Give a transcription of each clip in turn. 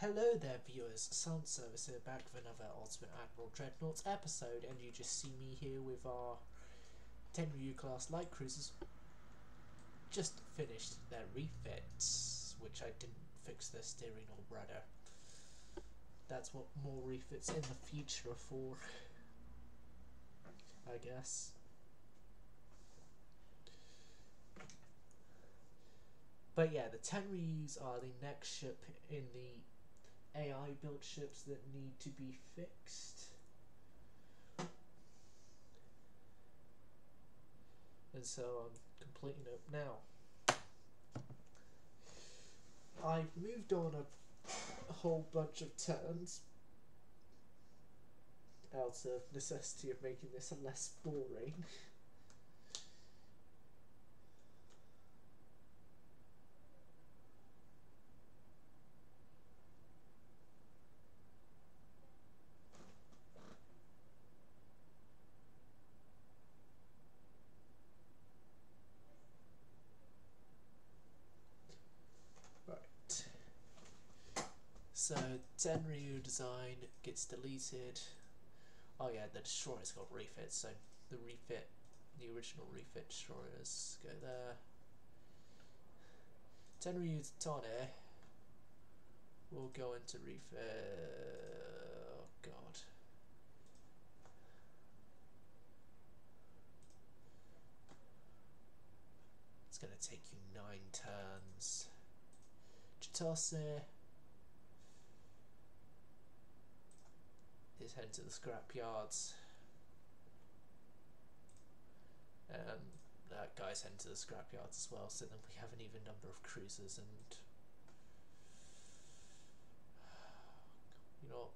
Hello there viewers, Sound Service here, back with another Ultimate Admiral Dreadnoughts episode, and you just see me here with our Tenryu class light cruisers. Just finished their refits, which I didn't fix their steering or rudder. That's what more refits in the future are for, I guess. But yeah, the Tenryus are the next ship in the AI built ships that need to be fixed. And so I'm completing it now. I've moved on a whole bunch of turns out of necessity of making this less boring. Right. So Tenryu design gets deleted. Oh yeah, the destroyers got refits, so the original refit destroyers go there. Tenryu Tane will go into refit. Oh god. It's gonna take you 9 turns. Chitose is heading to the scrap yards. And that guy's heading to the scrap yards as well, so then we have an even number of cruisers, and you know,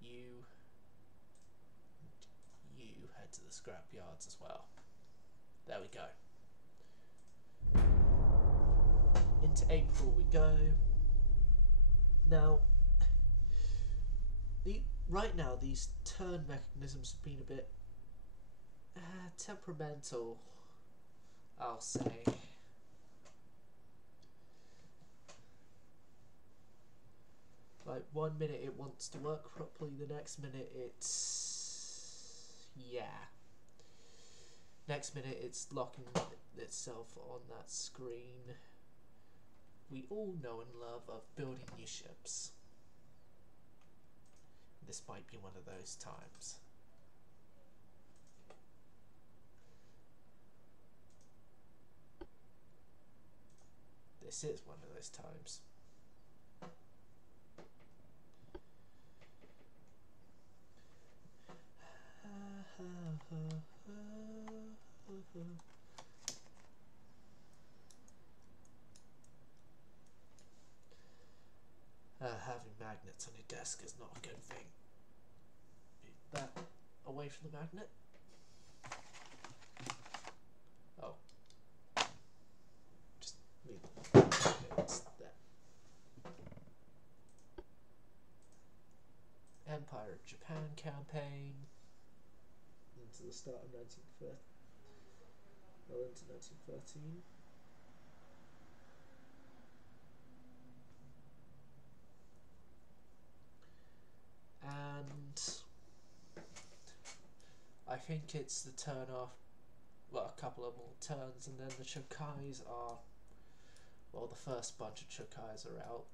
you head to the scrap yards as well. There we go. Into April we go. Now, right now these turn mechanisms have been a bit temperamental, I'll say. Like, one minute it wants to work properly, the next minute it's... yeah. Next minute it's locking itself on that screen we all know and love of building new ships. This might be one of those times. This is one of those times. Having magnets on your desk is not a good thing. Move that away from the magnet. Oh. Just move the magnets there. Empire of Japan campaign. Into the start of 1913. Well, into 1913. And I think it's the turn off, well, a couple of more turns, and then the Chokais are, well, the first bunch of Chokais are out.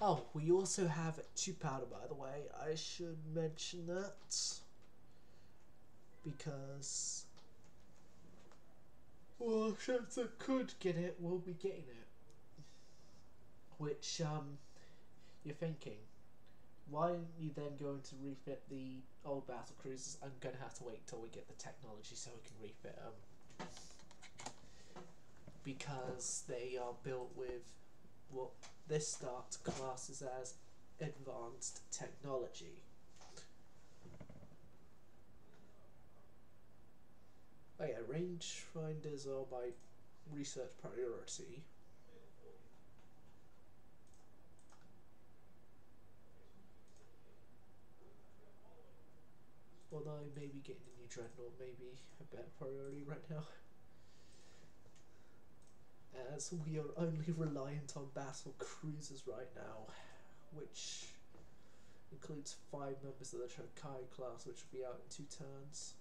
Oh, we also have 2 powder, by the way. I should mention that, because, well, ships that could get it will be getting it. Which, you're thinking, why aren't you then going to refit the old battle cruisers? I'm going to have to wait until we get the technology so we can refit them. Because they are built with what this start classes as advanced technology. Oh yeah, rangefinders are my research priority. Although maybe getting a new dreadnought may be a better priority right now. as we are only reliant on battle cruisers right now, which includes 5 members of the Chokai class, which will be out in 2 turns.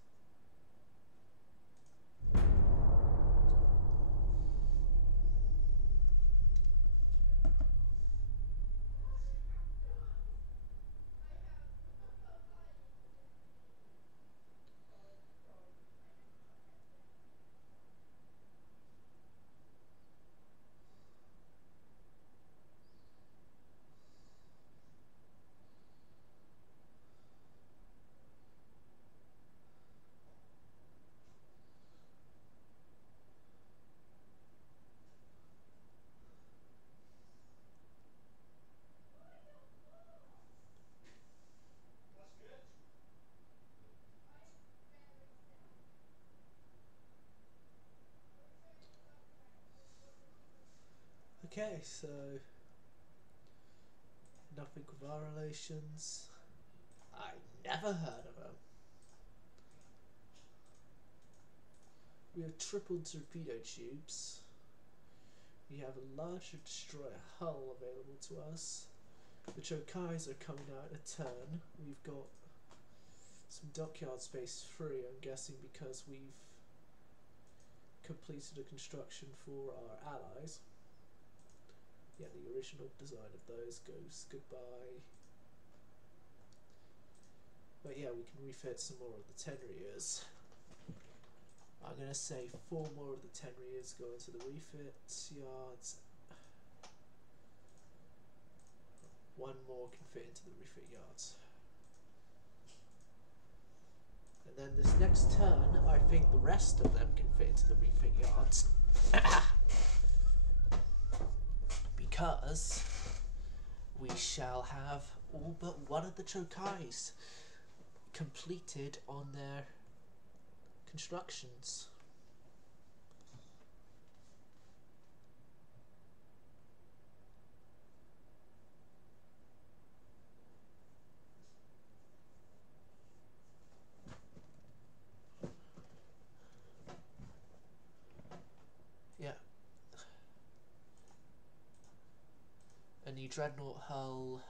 Okay, so nothing with our relations. I never heard of them. We have triple torpedo tubes. We have a larger destroyer hull available to us. The Chokais are coming out in a turn. We've got some dockyard space free, I'm guessing because we've completed a construction for our allies. Yeah, the original design of those goes goodbye. But yeah, we can refit some more of the Tenryus. I'm going to say 4 more of the Tenryus go into the refit yards. 1 more can fit into the refit yards. And then this next turn, I think the rest of them can fit into the refit yards. Because we shall have all but 1 of the Chokais completed on their constructions. Yeah. A new dreadnought hull.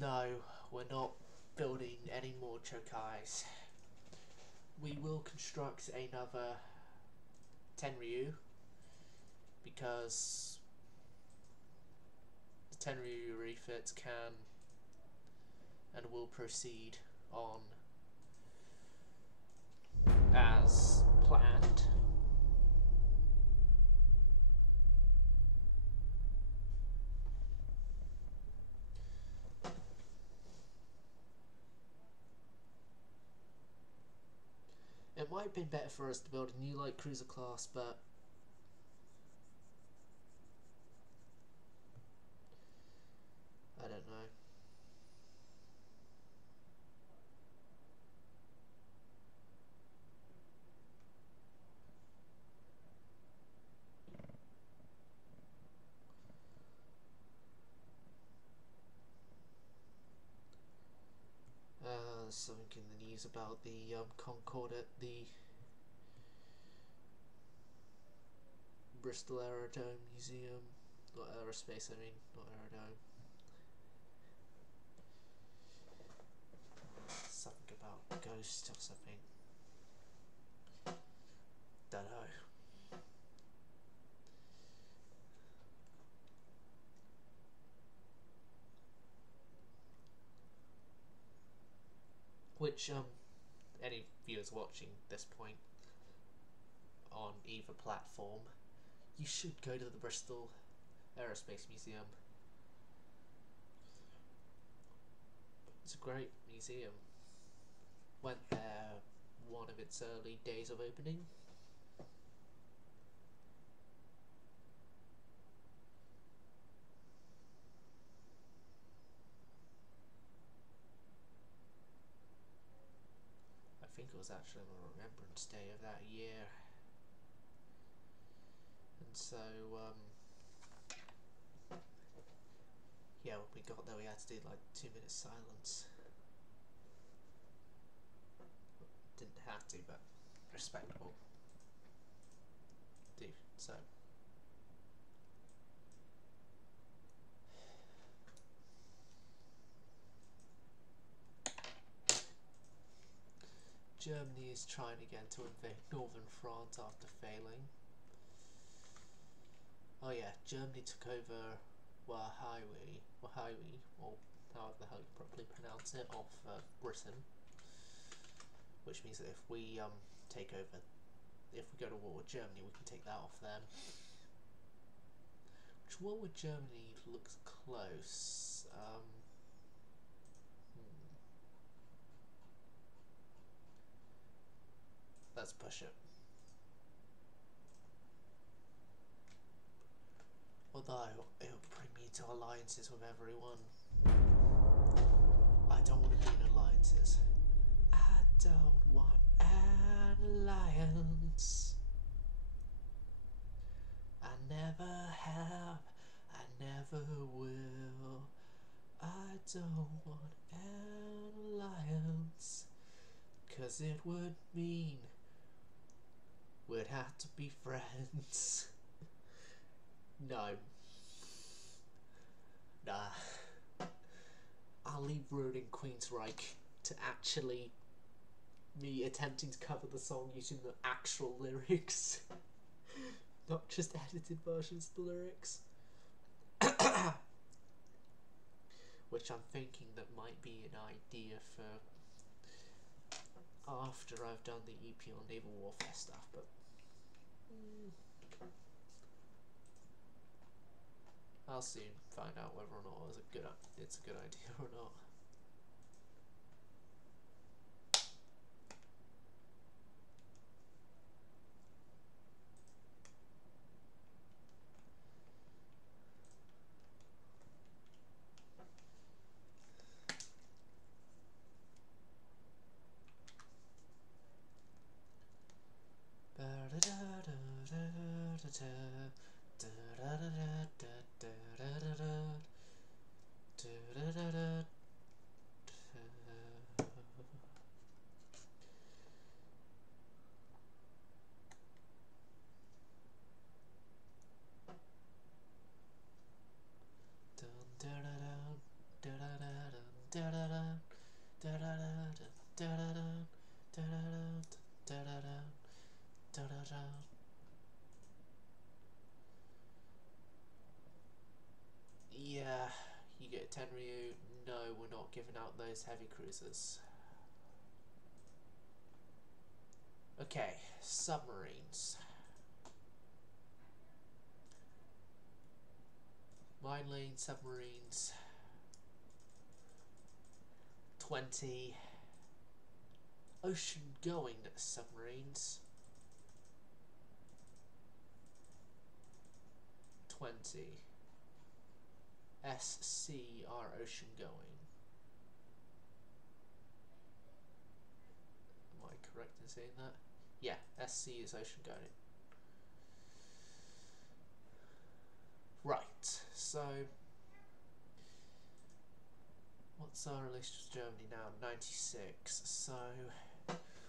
No, we're not building any more Chokais. We will construct another Tenryu because the Tenryu refit can and will proceed on as planned. It might have been better for us to build a new light cruiser class, but I don't know. There's something in the news about the Concorde at the Bristol Aerodrome Museum. Not aerospace, I mean, not aerodrome. Something about ghost or something. Don't know. Which, any viewers watching this point on either platform, you should go to the Bristol Aerospace Museum. It's a great museum. Went there one of its early days of opening. I think it was actually on Remembrance Day of that year. And so, yeah, when we got there we had to do like 2 minutes silence. Didn't have to, but respectable. Germany is trying again to invade northern France after failing. Oh yeah, Germany took over Wahhawi, or however the hell you properly pronounce it, of Britain. Which means that if we take over, if we go to war with Germany, we can take that off them. Which war with Germany looks close. Let's push it. Although it will bring me to alliances with everyone. I don't want to be in alliances. I don't want an alliance. I never have, I never will. I don't want an alliance, 'cause it would mean we'd have to be friends. No. Nah. I'll leave ruining Queensryche to actually me attempting to cover the song using the actual lyrics. Not just edited versions of the lyrics. Which I'm thinking that might be an idea for after I've done the EP on naval warfare stuff, but I'll soon find out whether or not it's a good idea or not. Yeah, you get a Tenryu. No, we're not giving out those heavy cruisers. Okay, submarines. Mine lane submarines. 20 ocean going submarines. 20 SC are ocean going. Am I correct in saying that? Yeah, SC is ocean going. Right, so what's our relation to Germany now? 96. So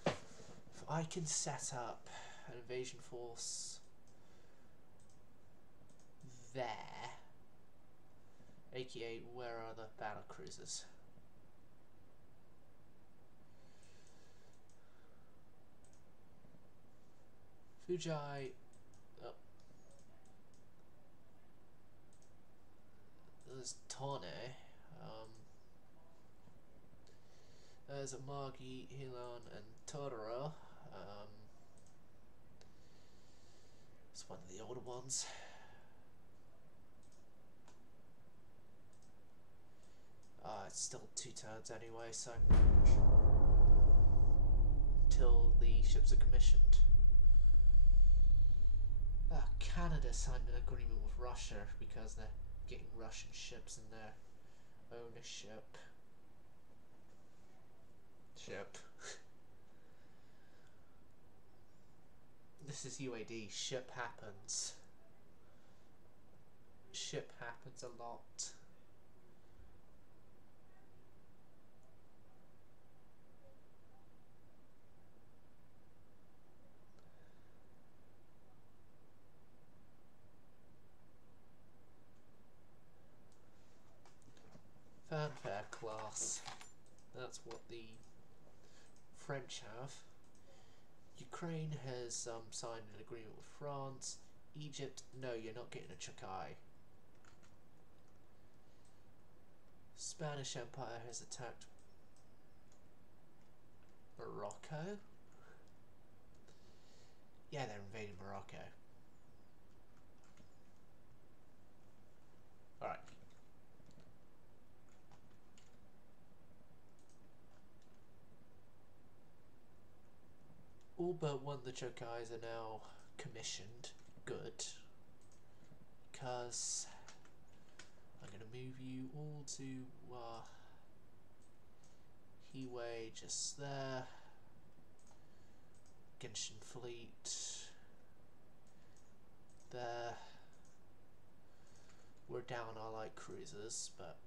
if I can set up an invasion force there, aka where are the battle cruisers? Fujai. Oh. There's Tone. There's Amagi, Hilan, and Totoro. It's one of the older ones. It's still 2 turns anyway, so until the ships are commissioned. Canada signed an agreement with Russia because they're getting Russian ships in their ownership. This is UAD. Ship happens. Ship happens a lot. Fanfare class. That's what the French have. Ukraine has signed an agreement with France. Egypt, no, you're not getting a Chakai. Spanish Empire has attacked Morocco. Yeah, they're invading Morocco. Alright. All but one of the Chokais are now commissioned. Good. Because I'm going to move you all to Hiway, just there. Genshin Fleet. There. We're down our light cruisers, but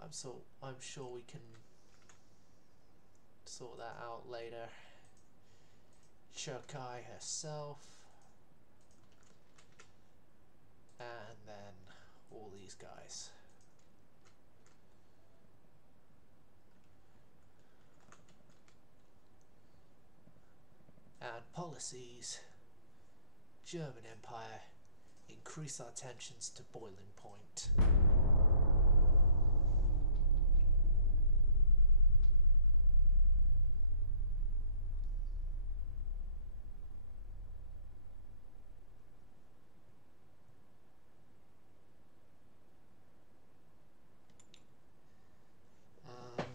I'm sure we can sort that out later. Chokai herself, and then all these guys. And policies. German Empire, increase our tensions to boiling point.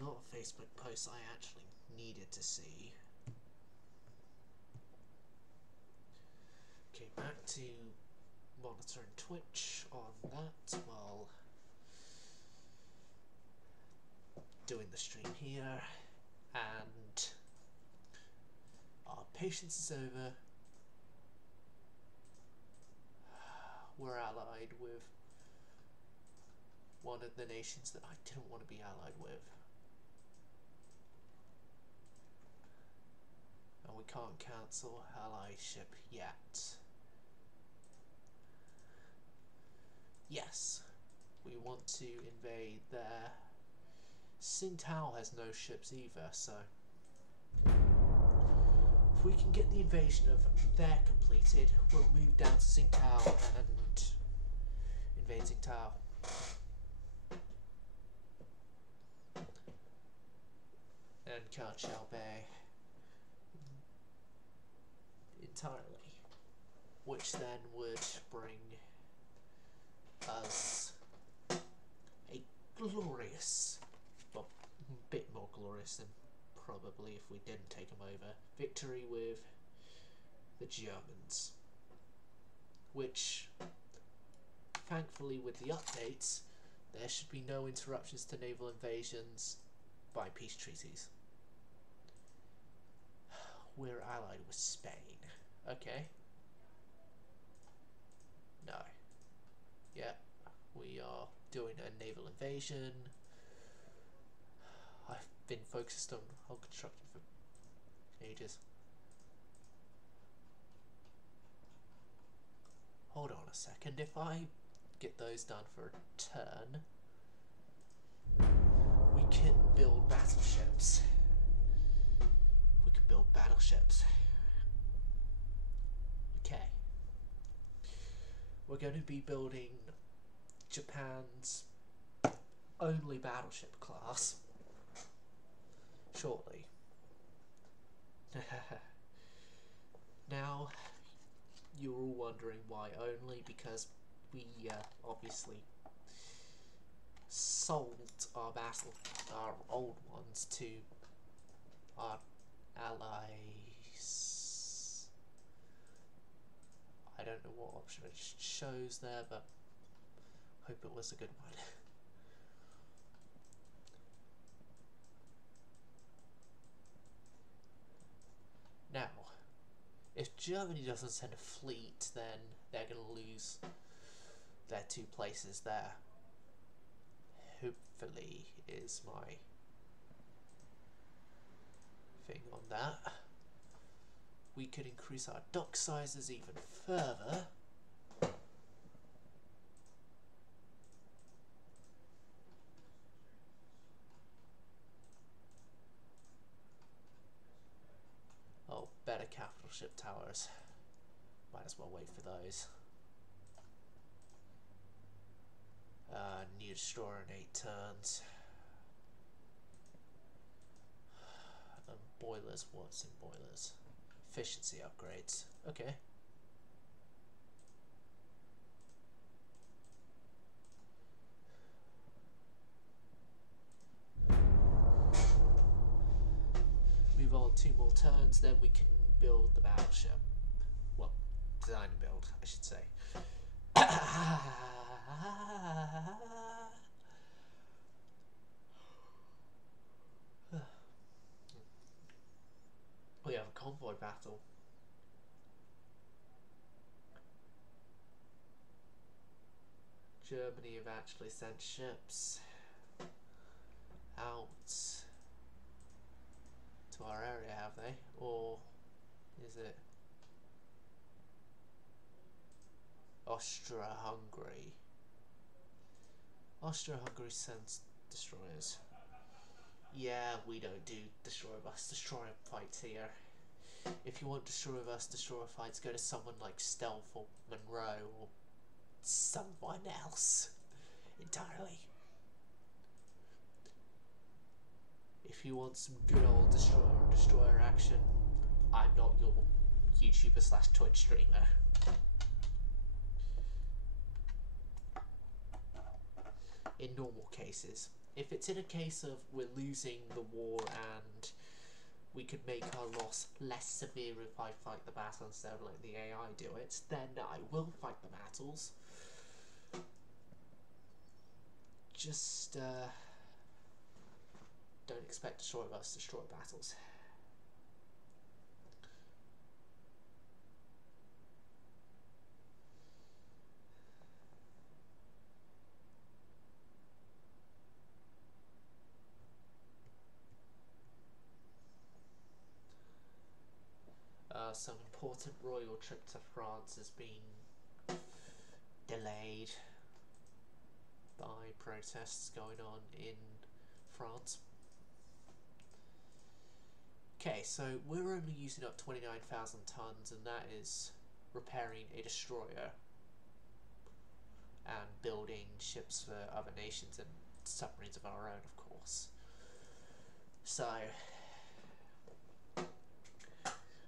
Not a Facebook post I actually needed to see. Okay, back to monitoring Twitch on that while doing the stream here, and our patience is over. We're allied with one of the nations that I didn't want to be allied with, and we can't cancel allyship yet. Yes, we want to invade there. Tsingtao has no ships either, so if we can get the invasion of there completed, we'll move down to Tsingtao and invade Tsingtao. And Kachao Bay entirely, which then would bring us a glorious, well, a bit more glorious than probably if we didn't take them over, victory with the Germans, which thankfully with the updates there should be no interruptions to naval invasions by peace treaties. We're allied with Spain. Okay. No. Yeah, we are doing a naval invasion. I've been focused on hull construction for ages. Hold on a second, if I get those done for a turn, we can build battleships. We can build battleships. Okay. We're going to be building Japan's only battleship class shortly. Now, you're all wondering why only, because we obviously sold our old ones to our allies. I don't know what option it shows there, but hope it was a good one. Now, if Germany doesn't send a fleet, then they're going to lose their 2 places there. Hopefully is my thing on that. We could increase our dock sizes even further. battleship towers. Might as well wait for those. New destroyer in 8 turns. And boilers, what's in boilers? Efficiency upgrades. Okay. Move on 2 more turns, then we can build the battleship. Well, design and build, I should say. We have a convoy battle. Germany have actually sent ships out to our area, have they? Or is it Austria-Hungary? Austria-Hungary sends destroyers. Yeah, we don't do destroyer bus destroyer fights here. If you want destroyer bus destroyer fights, go to someone like Stealth or Monroe or someone else entirely. If you want some good old destroyer action, I'm not your YouTuber / Twitch streamer. In normal cases. If it's in a case of we're losing the war and we could make our loss less severe if I fight the battle instead of letting the AI do it, then I will fight the battles. Just don't expect destroyer bus destroyer battles. Some important royal trip to France has been delayed by protests going on in France. Okay, so we're only using up 29,000 tons, and that is repairing a destroyer and building ships for other nations and submarines of our own, of course. So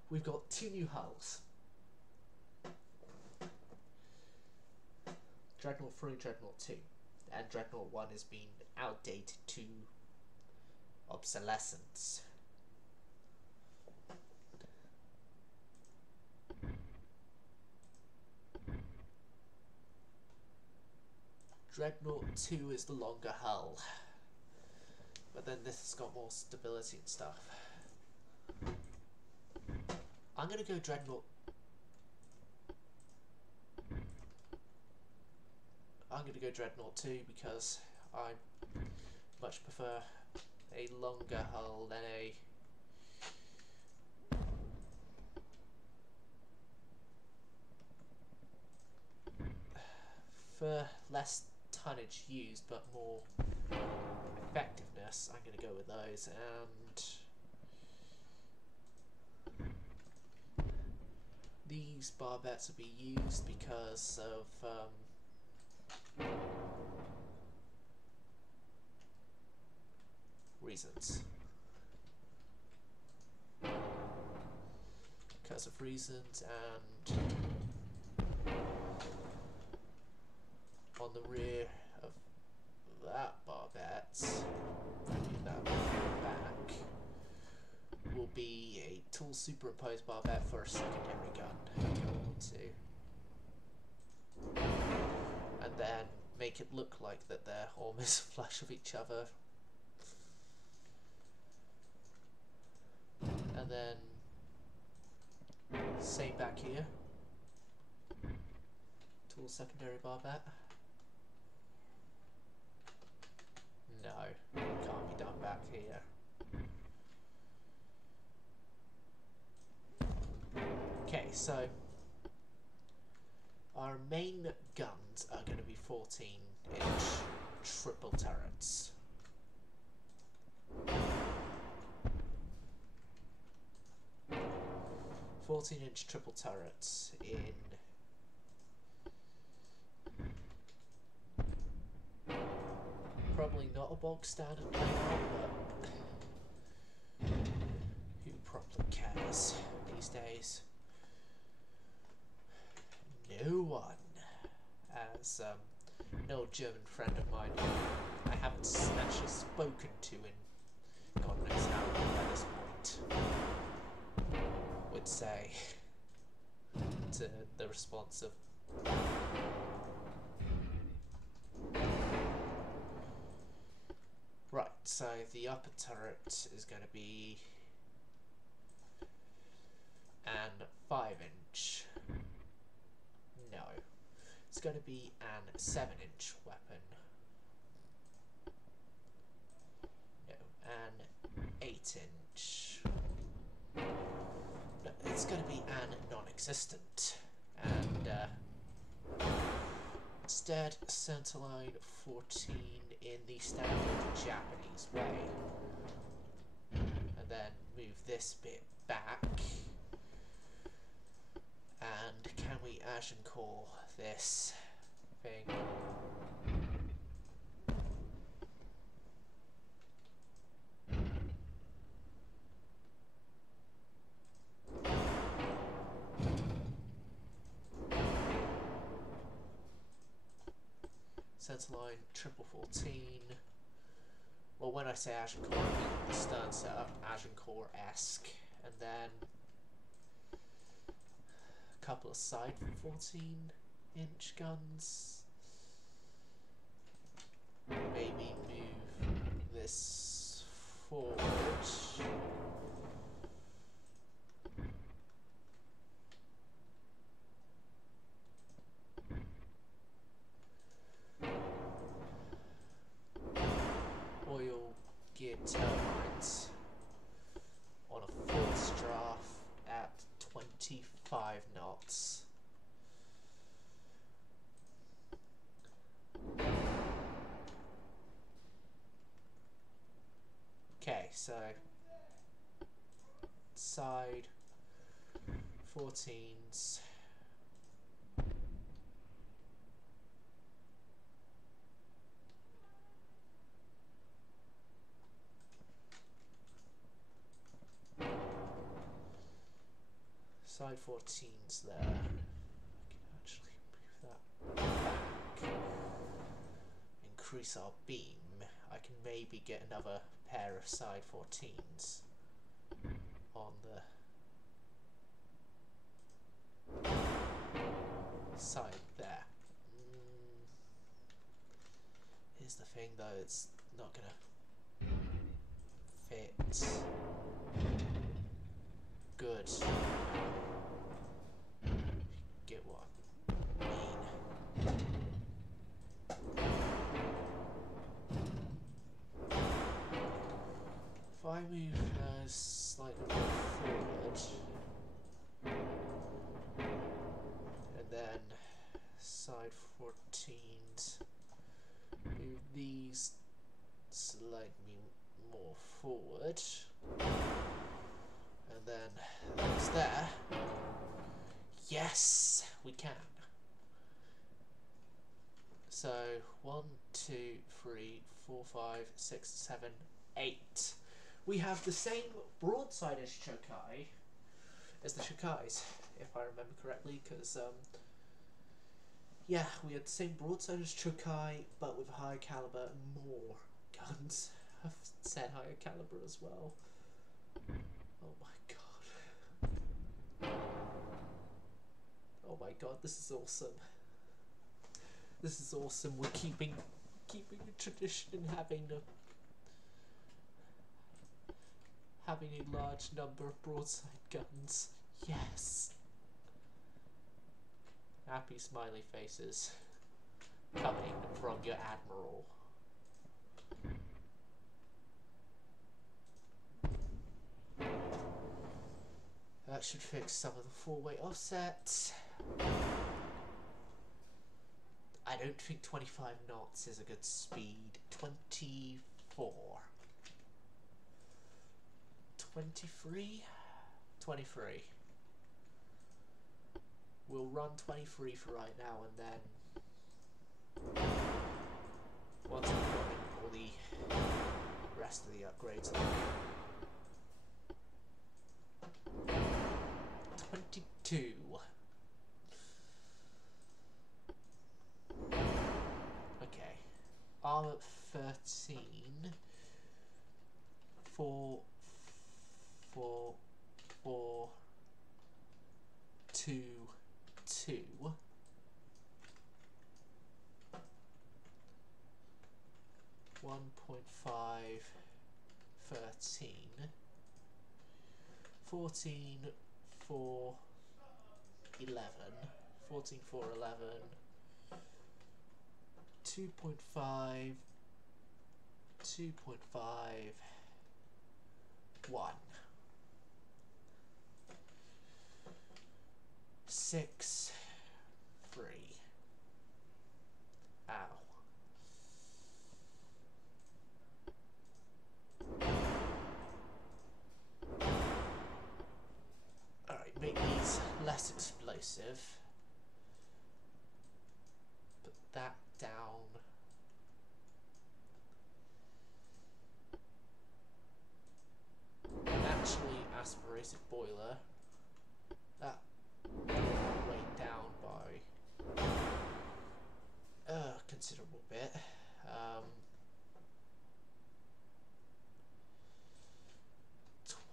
we've got 2 new hulls. Dreadnought 3, Dreadnought 2. And Dreadnought 1 has been outdated to obsolescence. Dreadnought 2 is the longer hull, but then this has got more stability and stuff. I'm gonna go Dreadnought. I'm gonna go Dreadnought 2 because I much prefer a longer hull than a for less tonnage used but more effectiveness. I'm gonna go with those, and these barbettes will be used because of reasons. Because of reasons, and on the rear of that barbette, that back, will be a tool superimposed barbette for a secondary gun. And then make it look like that they're almost flush of each other. And then same back here. Tool secondary barbette. No, can't be done back here. Okay, so our main guns are going to be 14-inch triple turrets. 14-inch triple turrets in probably not a bog standard layout, but who probably cares these days? No one. As an old German friend of mine who I haven't actually spoken to in God knows how long by this point would say to the response of right, so the upper turret is going to be an 5-inch. No, it's going to be an 7-inch weapon. No, an 8-inch. No, it's going to be an non-existent. And instead, centerline 14 in the standard Japanese way. And then move this bit back. And can we Agincourt this thing? Centerline triple 14. Well, when I say Agincourt, I mean the stern setup, Agincourt-esque, and then a couple of side 14-inch guns. Maybe move this forward. Oil geared turbines on a force draft at 25 knots. Okay, so side 14s. Side 14's there. I can actually move that back. Increase our beam. I can maybe get another pair of side 14s on the side there. Here's the thing though, it's not gonna fit. Good. Get what I mean. If I move slightly forward, and then side 14s, move these slightly more forward. And then it's there. Yes, we can. So 1, 2, 3, 4, 5, 6, 7, 8. We have the same broadside as Chokai as the Chokais, if I remember correctly, because yeah, we had the same broadside as Chokai, but with a higher caliber and more guns. I've said higher caliber as well. Oh my god. Oh my god, this is awesome. This is awesome. We're keeping a tradition and having a large number of broadside guns. Yes. Happy smiley faces coming from your admiral. That should fix some of the 4-way offset. I don't think 25 knots is a good speed. 24. 23? 23. We'll run 23 for right now, and then once we've got in all the rest of the upgrades, 22. Okay, armor 13. 4, 4, 4, 2, 2. 1.5, 13. 14, 4, 11. 14, 4, 11. 2.5, 2.5, 1. 6, 3. Ow. Alright, make these less explosive. Put that down. Naturally aspirated boiler. That weight down by a considerable bit.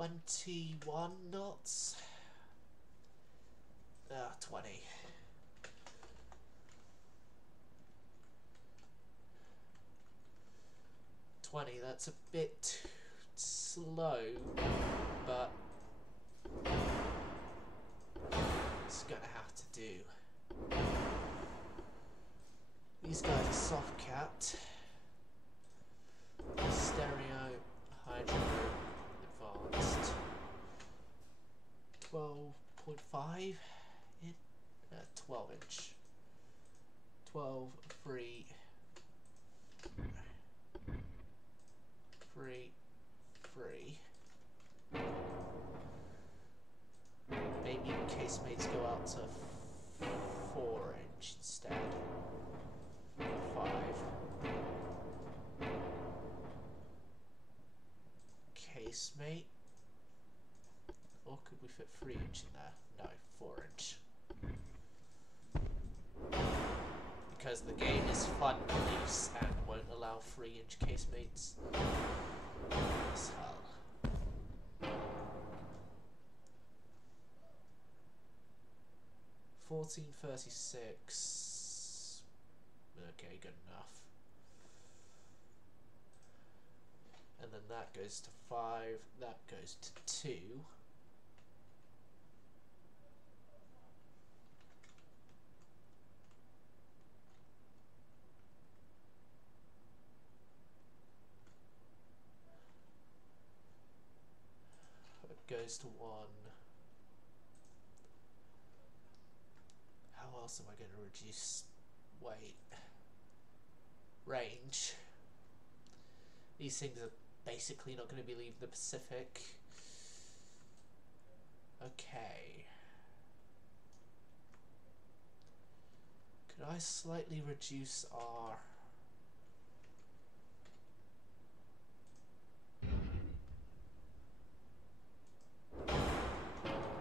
21 knots. 20. That's a bit slow, but it's gonna have to do. These guys are soft capped. Stereo, hydro, advanced. 12.5 in 12 inch. 12, 3, 3, 3. Maybe casemates go out to 4 inch instead. 5. Casemate. Or could we fit 3 inch in there? No, 4 inch. Because the game is fun police and won't allow 3 inch casemates. As hell. 1436. Okay, good enough. And then that goes to 5, that goes to 2. It goes to 1. How else am I going to reduce weight? Range. These things are basically not going to be leaving the Pacific. Okay. Could I slightly reduce our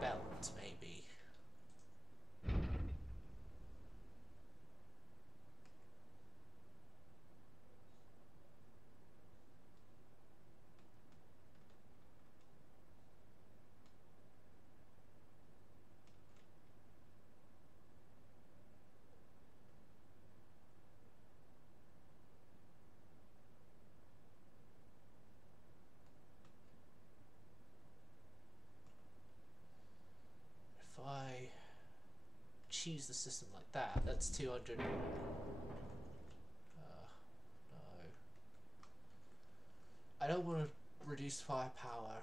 belt, maybe? If I choose the system like that, that's 200. No. I don't want to reduce firepower.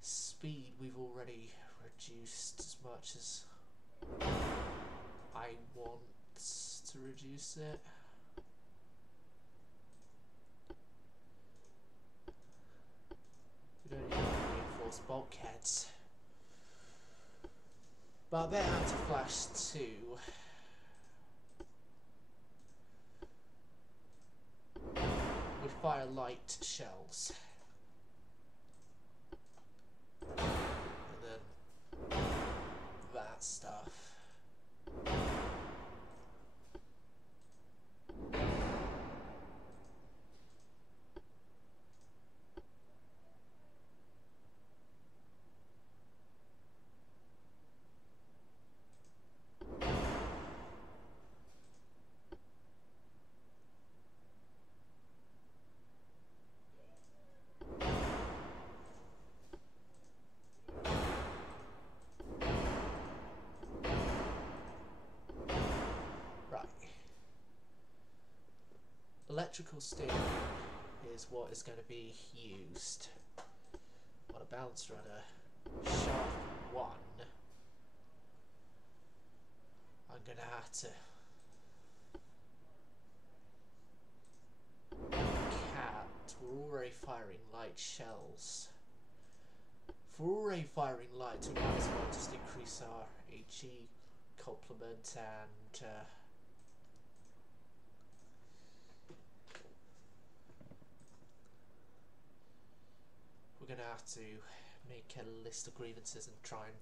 Speed we've already reduced as much as I want to reduce it. We don't need reinforced bulkheads. But I bet I have to flash 2. With fire light shells. And then that stuff. Electrical steering is what is going to be used on a bounce runner. Shaft 1. I'm going to have to cat. We're already firing light shells. For already firing light, we might as well just increase our HE complement and we're going to have to make a list of grievances and try and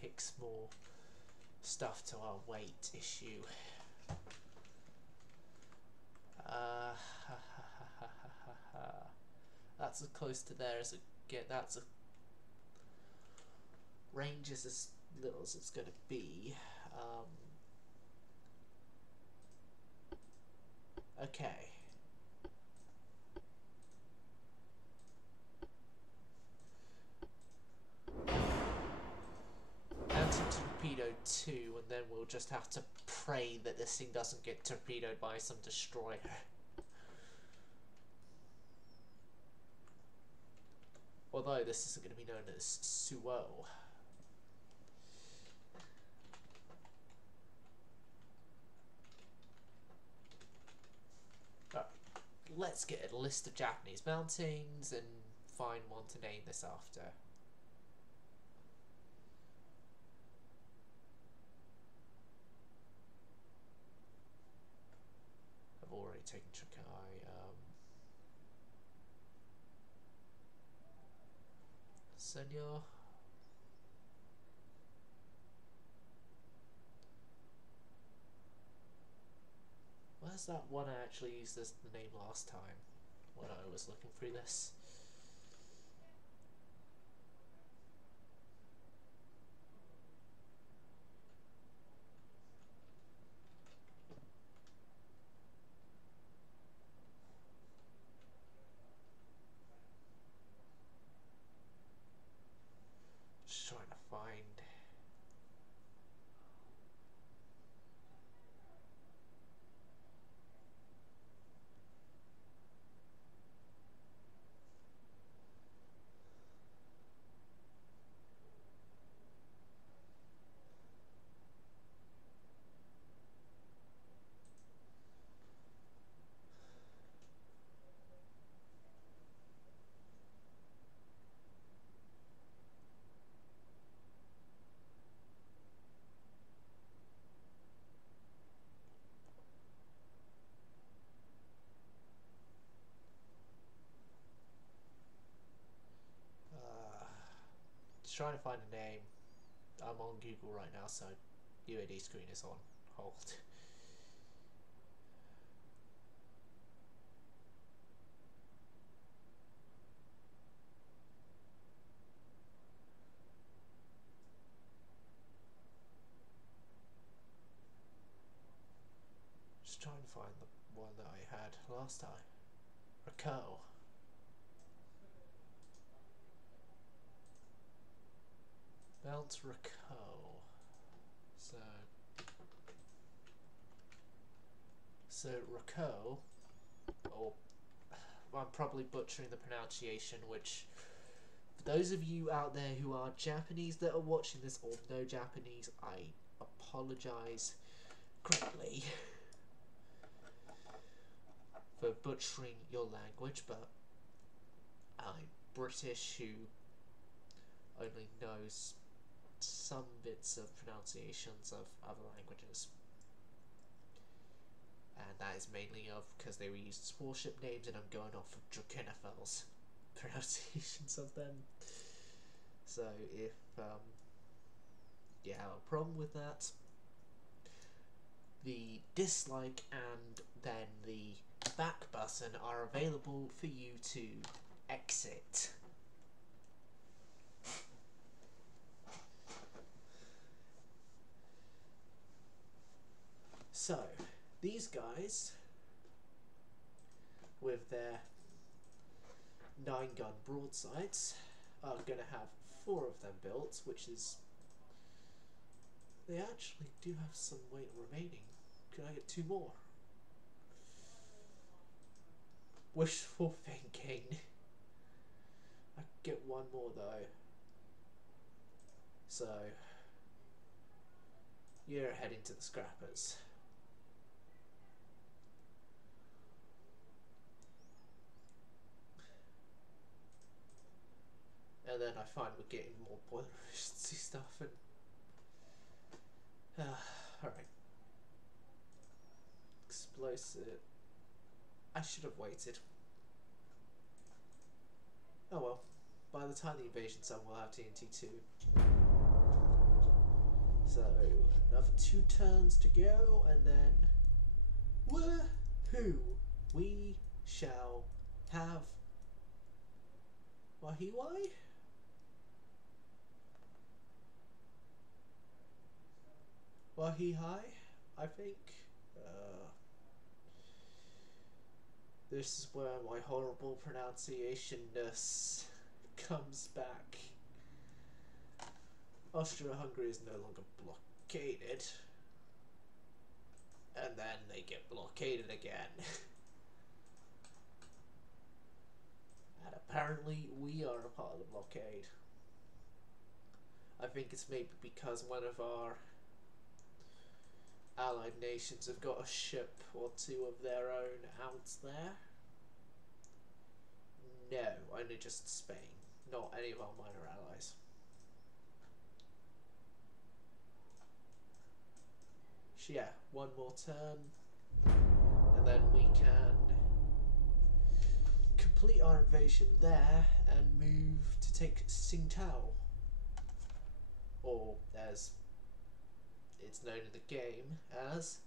fix more stuff to our weight issue. That's as close to there as it get. That's a range is as little as it's going to be. Okay. Anti-torpedo 2, and then we'll just have to pray that this thing doesn't get torpedoed by some destroyer. Although this isn't going to be known as Suo. Right, let's get a list of Japanese mountings and find one to name this after. I've already taken Chikai. Senor. Where's that one I actually used as the name last time when I was looking through this? Just trying to find. Trying to find a name. I'm on Google right now, so UAD screen is on hold. Just trying to find the one that I had last time. Raquel. Mount Raquel. So Raquel, or I'm probably butchering the pronunciation, which for those of you out there who are Japanese that are watching this or know Japanese, I apologize greatly for butchering your language, but I'm British who only knows some bits of pronunciations of other languages. And that is mainly because they were used as warship names, and I'm going off of Drakenifel's pronunciations of them. So if you have a problem with that, the dislike and then the back button are available for you to exit. So, these guys, with their 9-gun broadsides, are going to have 4 of them built, which is... They actually do have some weight remaining. Could I get 2 more? Wishful thinking. I could get 1 more though. So, you're heading to the scrappers. And then I find we're getting more boiler efficiency stuff and... alright. Explosive. I should have waited. Oh well. By the time the invasion's done, we'll have TNT 2. So, another 2 turns to go, and then... Woohoo! We shall have... Wahiwai? Wahihai, I think. This is where my horrible pronunciation-ness comes back. Austria-Hungary is no longer blockaded. And then they get blockaded again. And apparently we are a part of the blockade. I think it's maybe because one of our allied nations have got a ship or 2 of their own out there. No, only just Spain, not any of our minor allies. So yeah, 1 more turn, and then we can complete our invasion there and move to take Tsingtao, or as it's known in the game as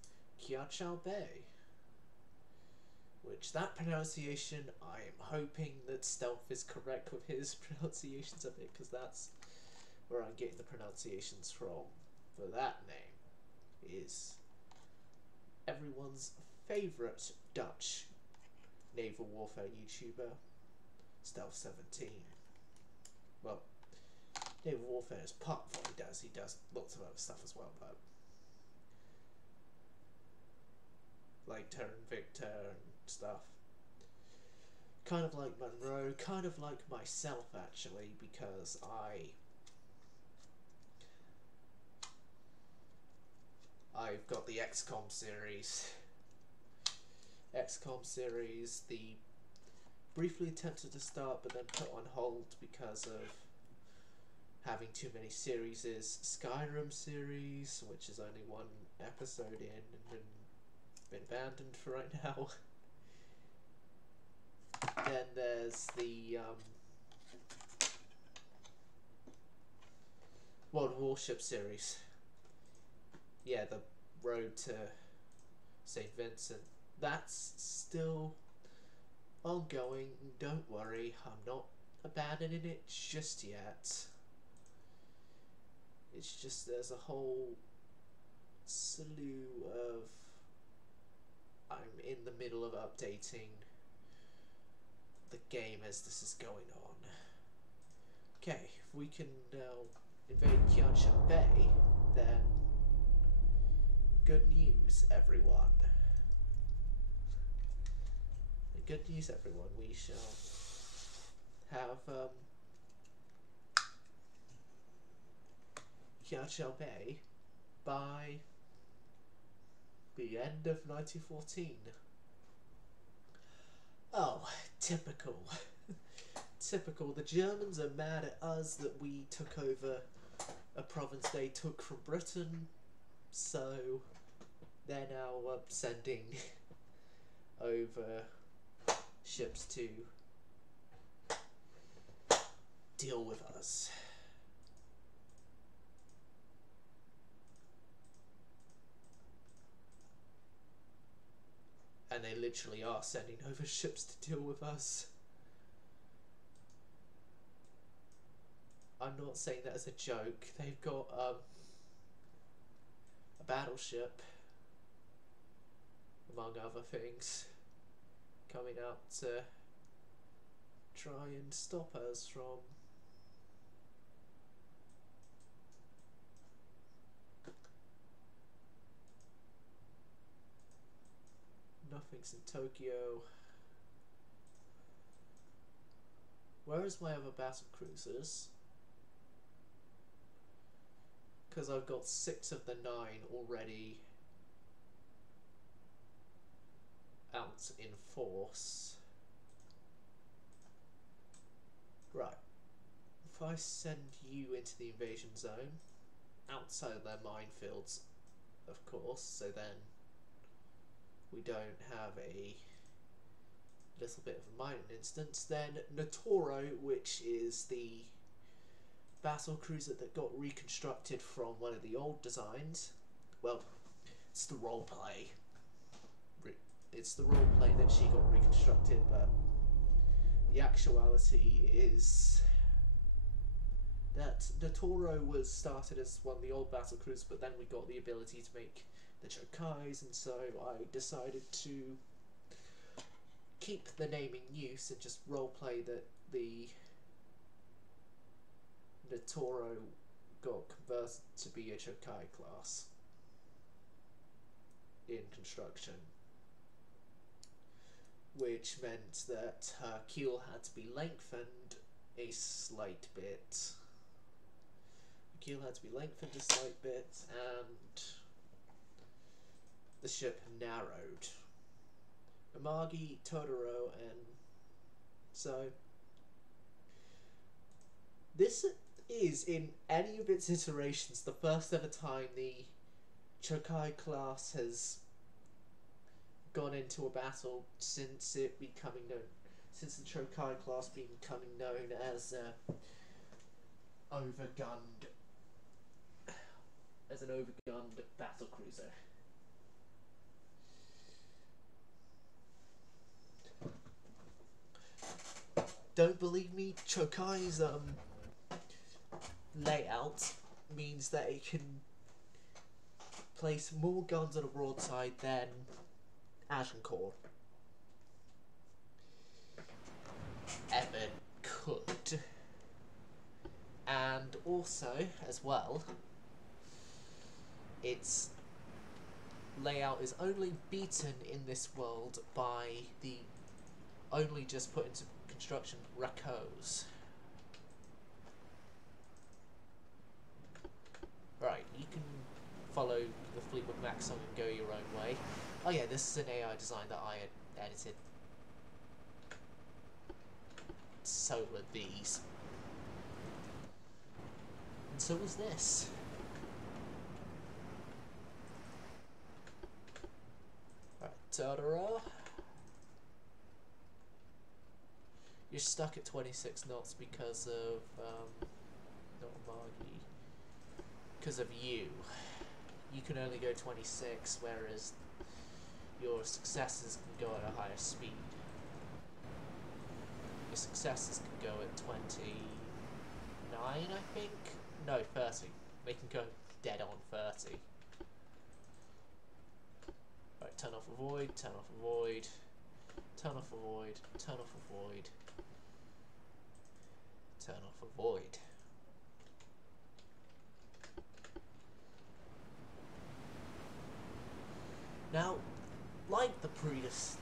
Kiachao Bay, which that pronunciation, I am hoping that Stealth is correct with his pronunciations of it, because that's where I'm getting the pronunciations from for that name, is everyone's favourite Dutch naval warfare YouTuber, Stealth17. Well, naval warfare is part of what he does lots of other stuff as well, but like Terran Victor and stuff. Kind of like Monroe, kind of like myself actually, because I've got the XCOM series. XCOM series, the briefly attempted to start but then put on hold because of having too many series, is Skyrim series, which is only 1 episode in and been abandoned for right now. Then there's the World Warship series. Yeah, the Road to St. Vincent. That's still ongoing. Don't worry, I'm not abandoning it just yet. It's just there's a whole slew of... I'm in the middle of updating the game as this is going on. Okay, if we can now invade Kianshan Bay, then good news, everyone. Good news, everyone. We shall have Kianshan Bay by the end of 1914. Oh, typical. Typical. The Germans are mad at us that we took over a province they took from Britain, so they're now sending over ships to deal with us. And they literally are sending over ships to deal with us. I'm not saying that as a joke. They've got a battleship, among other things, coming out to try and stop us from nothing's in Tokyo. Where is my other battle cruisers? Because I've got 6 of the 9 already out in force. Right. If I send you into the invasion zone, outside of their minefields, of course, so then we don't have a little bit of a mining instance, then Natoro, which is the battle cruiser that got reconstructed from one of the old designs. Well, it's the roleplay. It's the roleplay that she got reconstructed, but the actuality is that Natoro was started as one of the old battle cruisers, but then we got the ability to make the Chokais, and so I decided to keep the name in use and just roleplay that the Natoro got converted to be a Chokai class in construction, which meant that her keel had to be lengthened a slight bit. The keel had to be lengthened a slight bit, and the ship narrowed. Amagi, Totoro, and so this is, in any of its iterations, the first ever time the Chokai class has gone into a battle since it becoming known, since the Chokai class becoming known as overgunned, as an overgunned battle cruiser. Don't believe me? Chokai's layout means that it can place more guns on a broadside than Agincourt ever could. And also, as well, its layout is only beaten in this world by the only just put into construction Rakos. Right, you can follow the Fleetwood Mac song and go your own way. Oh yeah, this is an AI design that I had edited. So were these. And so was this. Right, Totoro. You're stuck at 26 knots because of, not Margie, because of you. You can only go 26, whereas your successors can go at a higher speed. Your successors can go at 29, I think? No, 30. They can go dead on 30. Right, turn off a void, turn off a void, turn off a void, turn off a void, turn off a void. Now, like the predecessor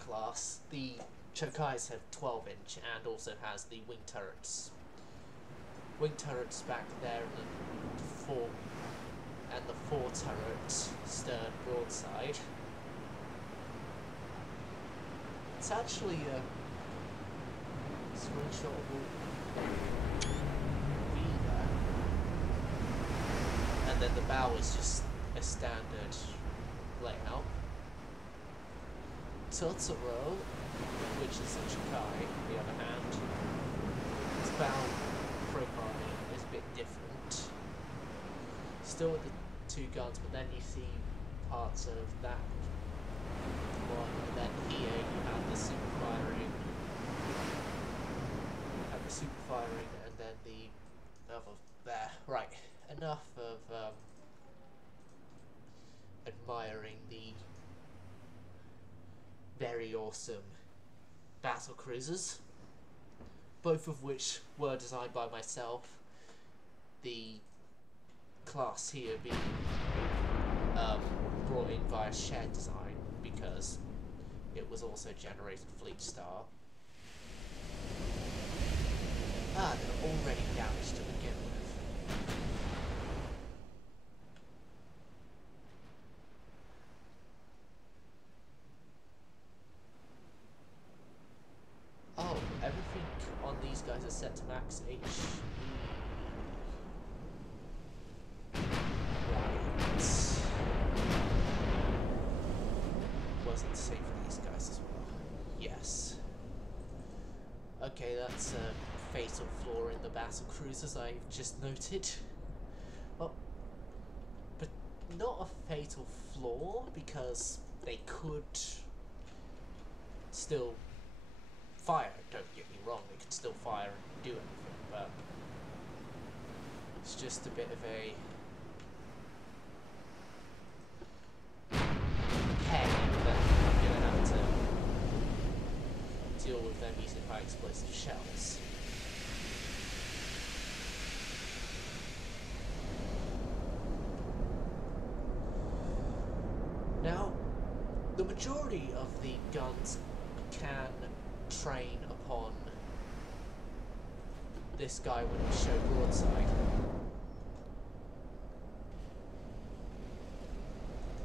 class, the Chokais have 12-inch and also has the wing turrets. Wing turrets back there and the 4-turret stern broadside. It's actually a screenshot of all then the bow is just a standard layout. Totoro, which is a Chikai, on the other hand, its bow programming is a bit different. Still with the two guns, but then you see parts of that one, and then here you have the super firing, and then the other there. Right, enough of admiring the very awesome battle cruisers, both of which were designed by myself. The class here being brought in via shared design because it was also generated Fleet Star. Ah, they're already damaged to begin with. Oh, everything on these guys is set to max HP. Wasn't safe for these guys as well. Yes. Okay, that's a fatal flaw in the battle cruisers I've just noted. Well, but not a fatal flaw because they could still fire. Don't get me wrong, they could still fire and do anything, but it's just a bit of a deal with them using high explosive shells. Now, the majority of the guns can train upon this guy when we show broadside.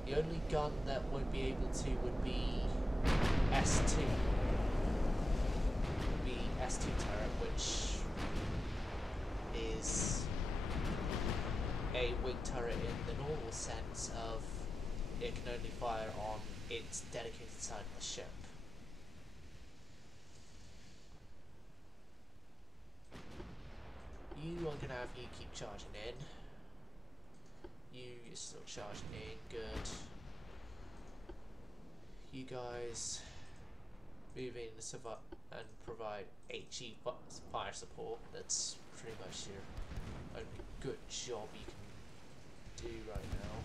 The only gun that won't be able to would be S2. S2 turret, which is a wing turret in the normal sense of it can only fire on its dedicated side of the ship. You are gonna have you keep charging in. You're still charging in, good. You guys move in and provide HE fire support. That's pretty much your only good job you can do right now.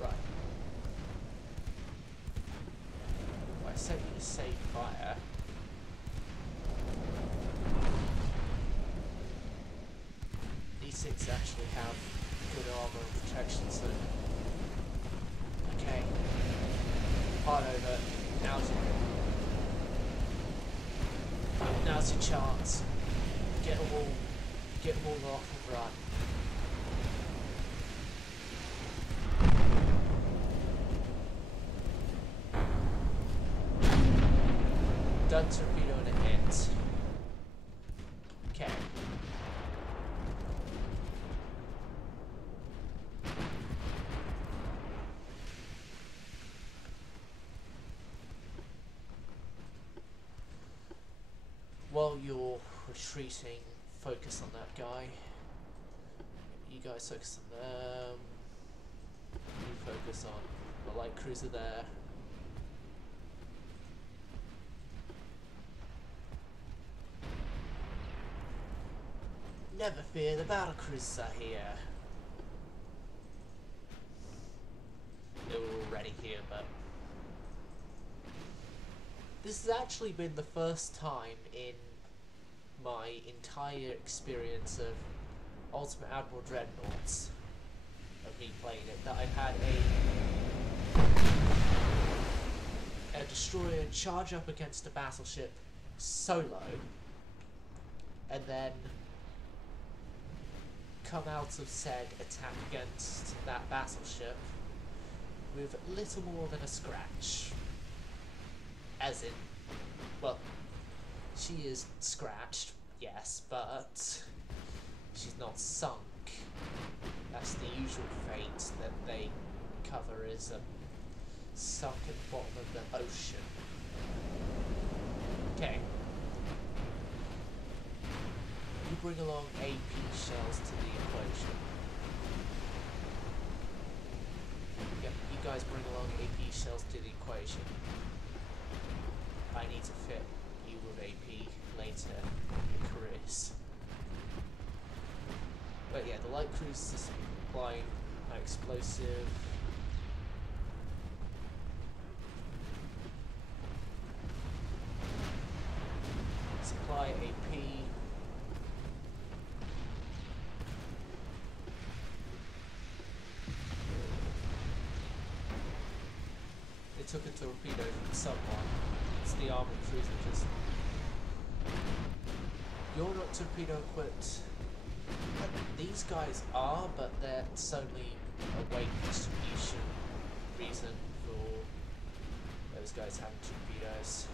Right. Well, I sent you to save fire. These things actually have good armor and protection, so okay. Hard over. Now's your chance. Get them all off and run. Done torpedo and a hit. Okay. While you're retreating, focus on that guy. You guys focus on them. You focus on the light cruiser there. Never fear, the battle cruisers are here. They were already here, but this has actually been the first time in my entire experience of Ultimate Admiral Dreadnoughts, of me playing it, that I've had a destroyer charge up against a battleship solo, and then come out of said attack against that battleship with little more than a scratch. As in, well, She is scratched, yes, but she's not sunk. That's the usual fate that they cover, is sunk at the bottom of the ocean. Okay. You bring along AP shells to the equation. Yep, you guys bring along AP shells to the equation. I need to fit you with AP later in your careers. But yeah, the light cruisers are supplying explosive. Supply AP. They took a torpedo from someone. It's the armored cruiser, just. You're not torpedo equipped. These guys are, but that's only a weight distribution reason for those guys having torpedoes.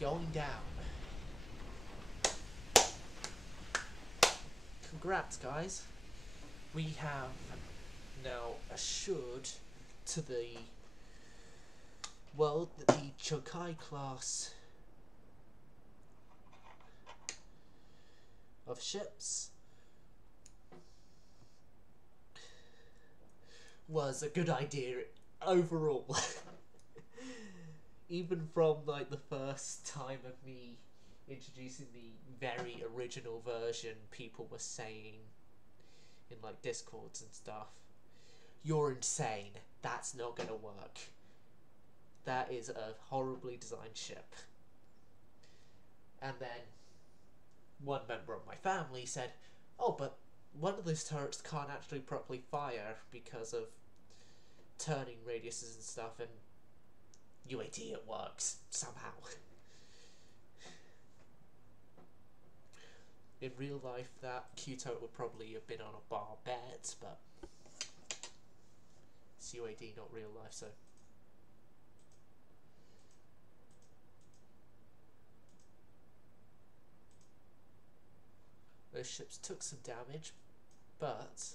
Going down. Congrats, guys. We have now assured to the world that the Chokai class of ships was a good idea overall. Even from like the first time of me introducing the very original version, people were saying in like Discords and stuff, "You're insane, that's not gonna work. That is a horribly designed ship." And then one member of my family said, "Oh, but one of those turrets can't actually properly fire because of turning radiuses and stuff," and UAT, it works somehow. In real life, that Q-tote would probably have been on a bar bet, but it's UAD, not real life, so. Those ships took some damage, but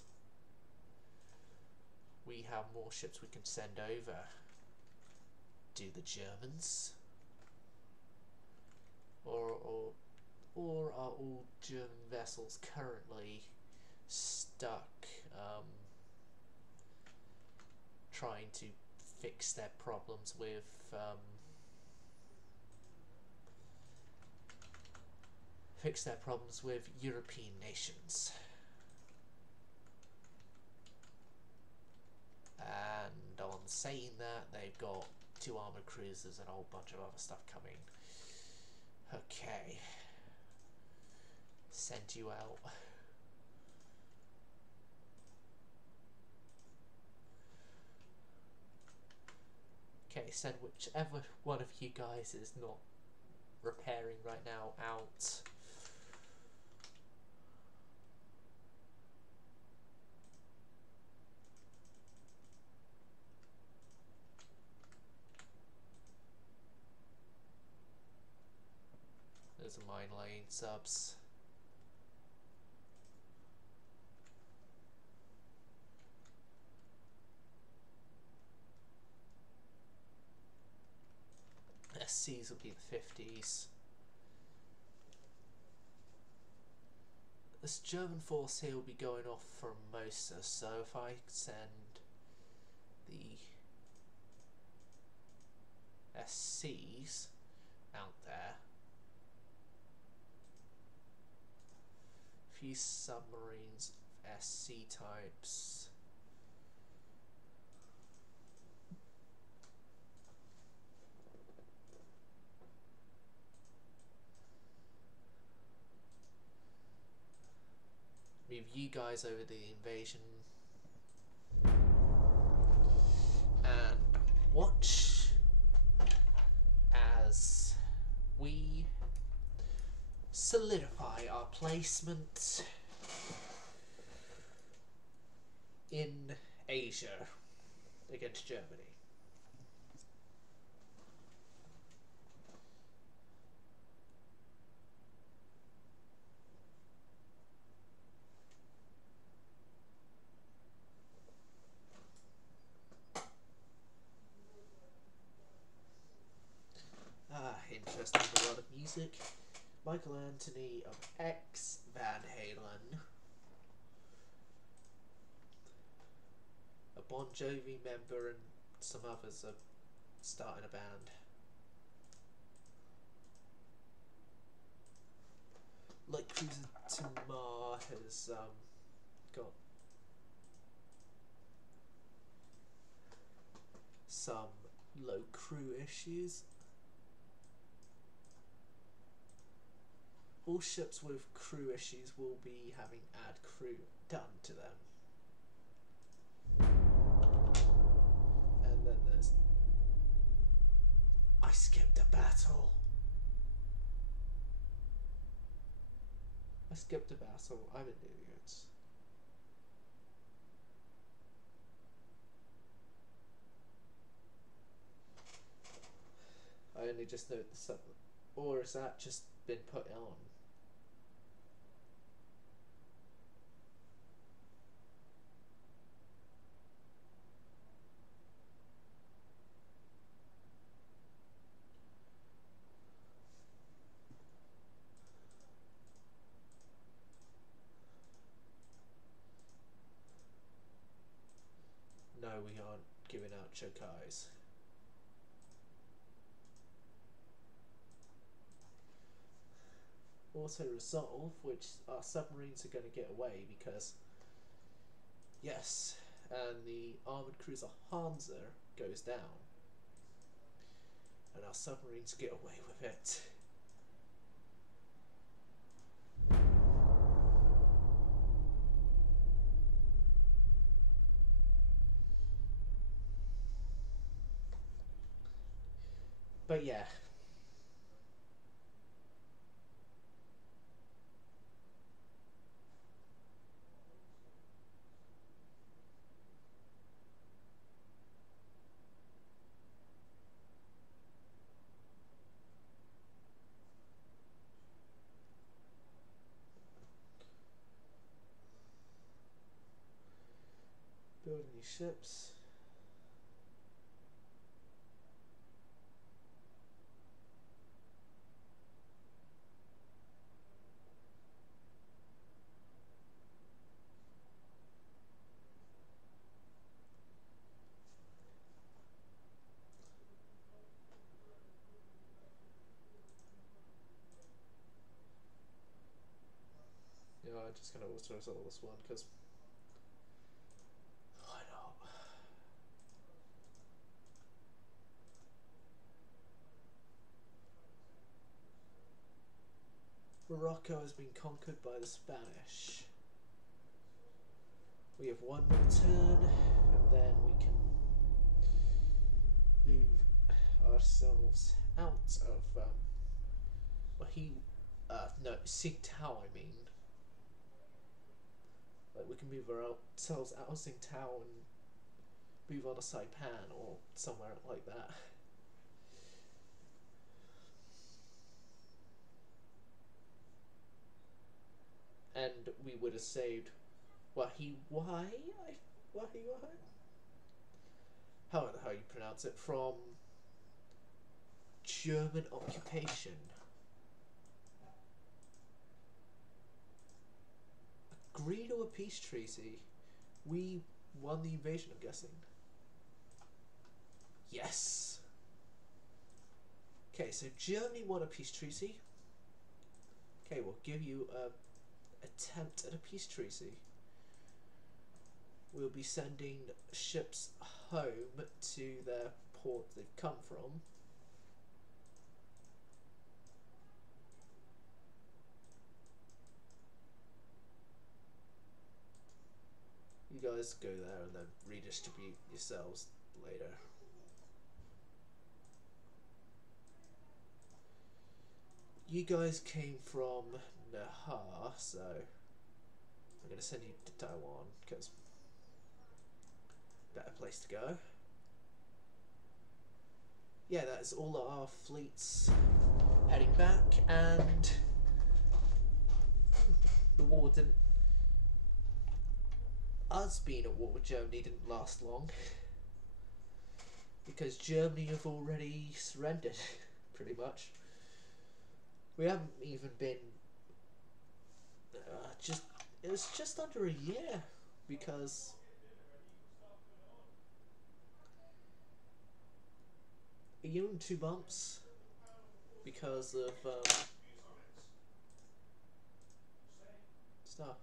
we have more ships we can send over. Do the Germans? Or are all German vessels currently stuck trying to fix their problems with European nations? And on saying that, they've got 2 armoured cruisers and a whole bunch of other stuff coming. Okay. Send you out. Okay, send whichever one of you guys is not repairing right now out. There's a mine lane subs. SCs will be the 50s. This German force here will be going off from Mosa, so if I send the SCs out there, a few submarines of SC types. Move you guys over the invasion and watch as we solidify our placement in Asia. against Germany. Interesting, a lot of music. Michael Anthony of X Van Halen. A Bon Jovi member and some others are starting a band. Light Cruiser Tamar has got some low crew issues. All ships with crew issues will be having add crew done to them. And then there's... I skipped a battle. I'm an idiot. I only just noted the sub, or has that just been put on? No, we aren't giving out chokais. Auto resolve, which our submarines are going to get away because, yes, and the armoured cruiser Hansa goes down, and our submarines get away with it. But yeah. Building these ships. Yeah, I'm just going to auto resolve this one because why not? Morocco has been conquered by the Spanish. We have one more turn, and then we can move ourselves out of Tsingtao, I mean. Like, we can move ourselves out of Tsingtao and move on to Saipan or somewhere like that. And we would have saved Wahi, how you pronounce it, from German occupation. Agreed to a peace treaty. We won the invasion, I'm guessing. Yes. Okay, so Germany won a peace treaty. Okay, we'll give you a attempt at a peace treaty. We'll be sending ships home to their port they've come from. You guys go there and then redistribute yourselves later. You guys came from Naha, so I'm going to send you to Taiwan because better place to go. yeah, that's all of our fleets heading back, and the war didn't. Us being at war with Germany didn't last long, because Germany have already surrendered, pretty much. We haven't even been. It was just under a year, because a year and 2 months, because of stuff.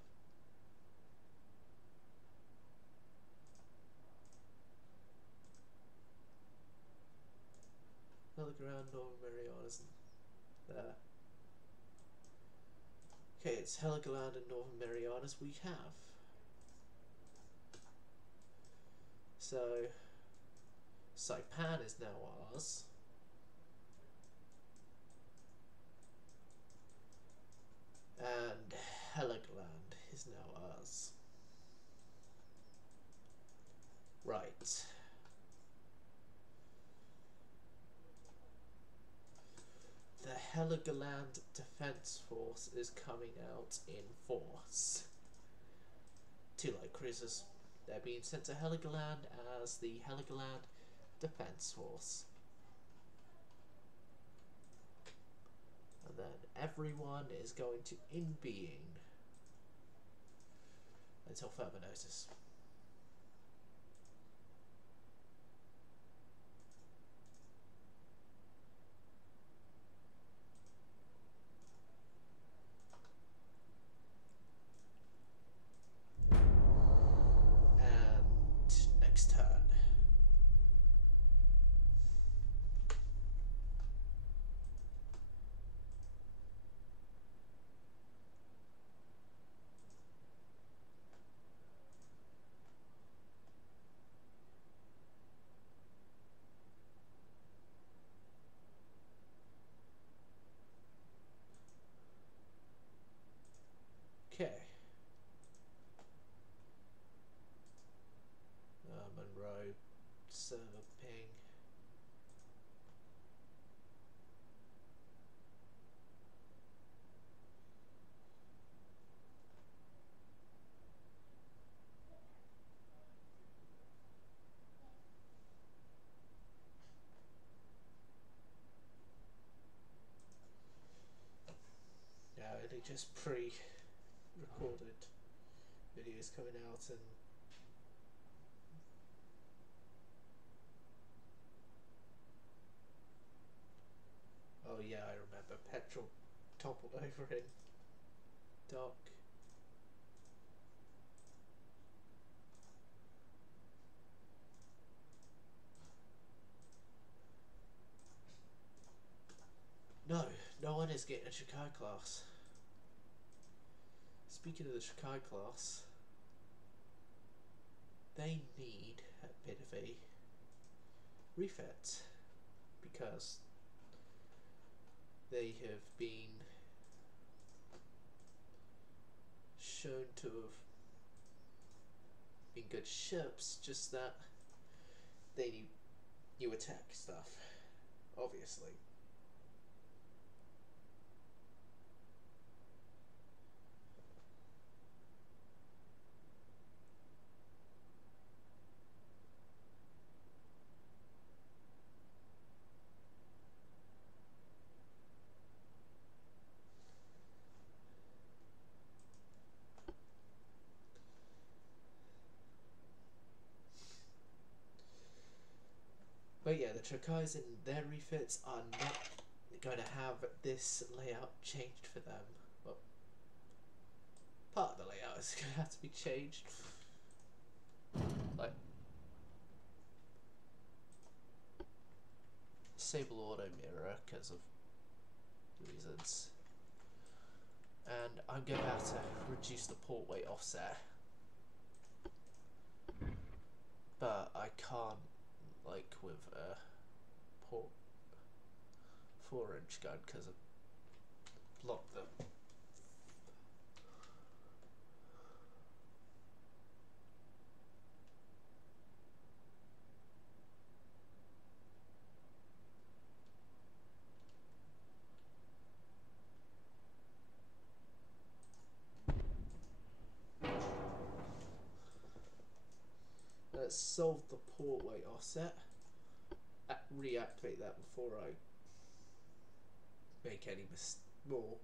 Heligoland, Northern Marianas, and there. Okay, it's Heligoland and Northern Marianas we have. So, Saipan is now ours. And Heligoland is now ours. Right. The Heligoland Defence Force is coming out in force. 2 light cruisers. They're being sent to Heligoland as the Heligoland Defence Force. And then everyone is going to in being until further notice. And next turn. Okay. Monroe, server ping. Yeah, they just pre-recorded videos coming out, and oh yeah, I remember petrol toppled over in dock. No one is getting a Shikai class. Speaking of the Shikai class, they need a bit of a refit, because they have been shown to have been good ships, just that they need new attack stuff, obviously. But yeah, the Chokais and their refits are not going to have this layout changed for them. Well, part of the layout is going to have to be changed. Like, disable auto mirror because of reasons. And I'm going to have to reduce the port weight offset. But I can't, like, with a port 4-inch gun, because I blocked them. let's solve the port weight offset. Reactivate that before I make any more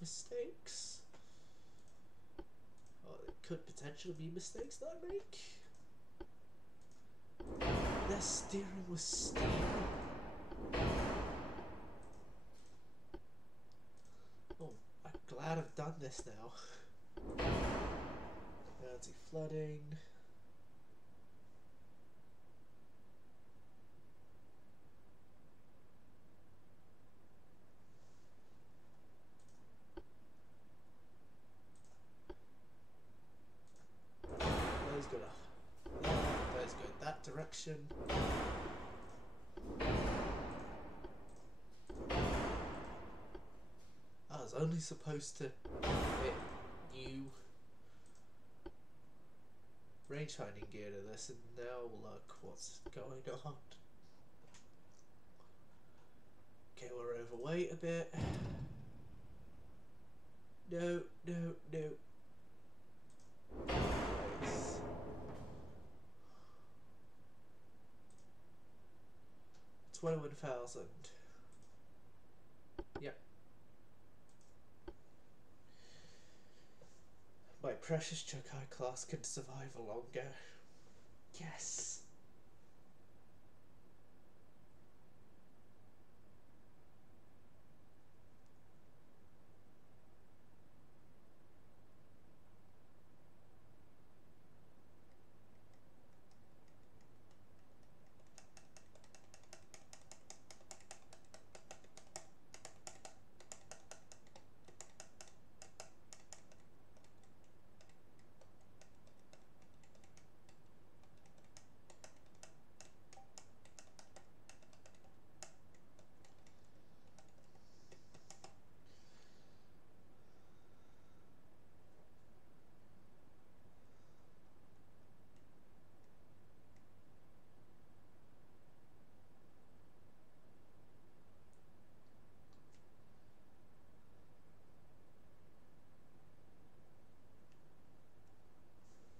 mistakes. Oh, there could potentially be mistakes that I make. Their steering was steam. Oh, I'm glad I've done this now. Anti-flooding. Those good enough. Those go that direction. I was only supposed to fit new range finding gear to this, and now look what's going on. Okay, we're overweight a bit. No, no, no. Nice. $21,000. Yep. My precious Chokai class can survive longer. Yes.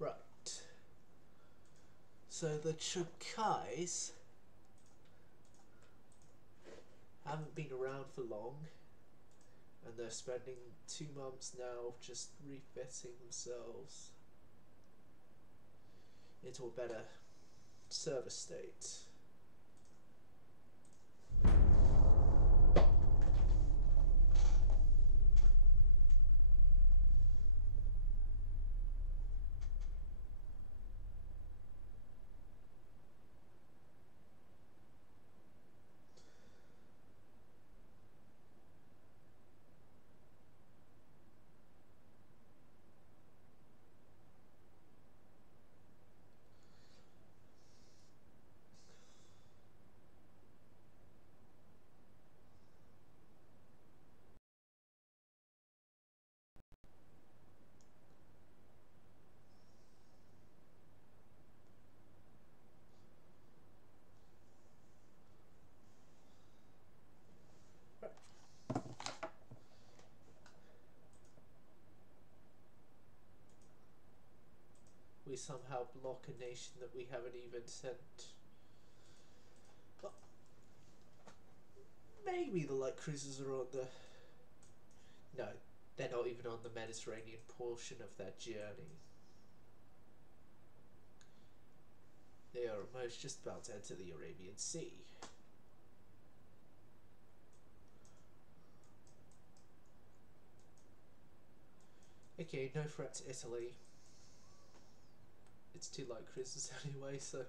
Right. So the Chokais haven't been around for long, and they're spending 2 months now just refitting themselves into a better service state. We somehow block a nation that we haven't even sent. Well, maybe the light cruisers are on the... No, they're not even on the Mediterranean portion of their journey. They are almost just about to enter the Arabian Sea. Okay, no threat to Italy. It's 2 light cruisers anyway, so...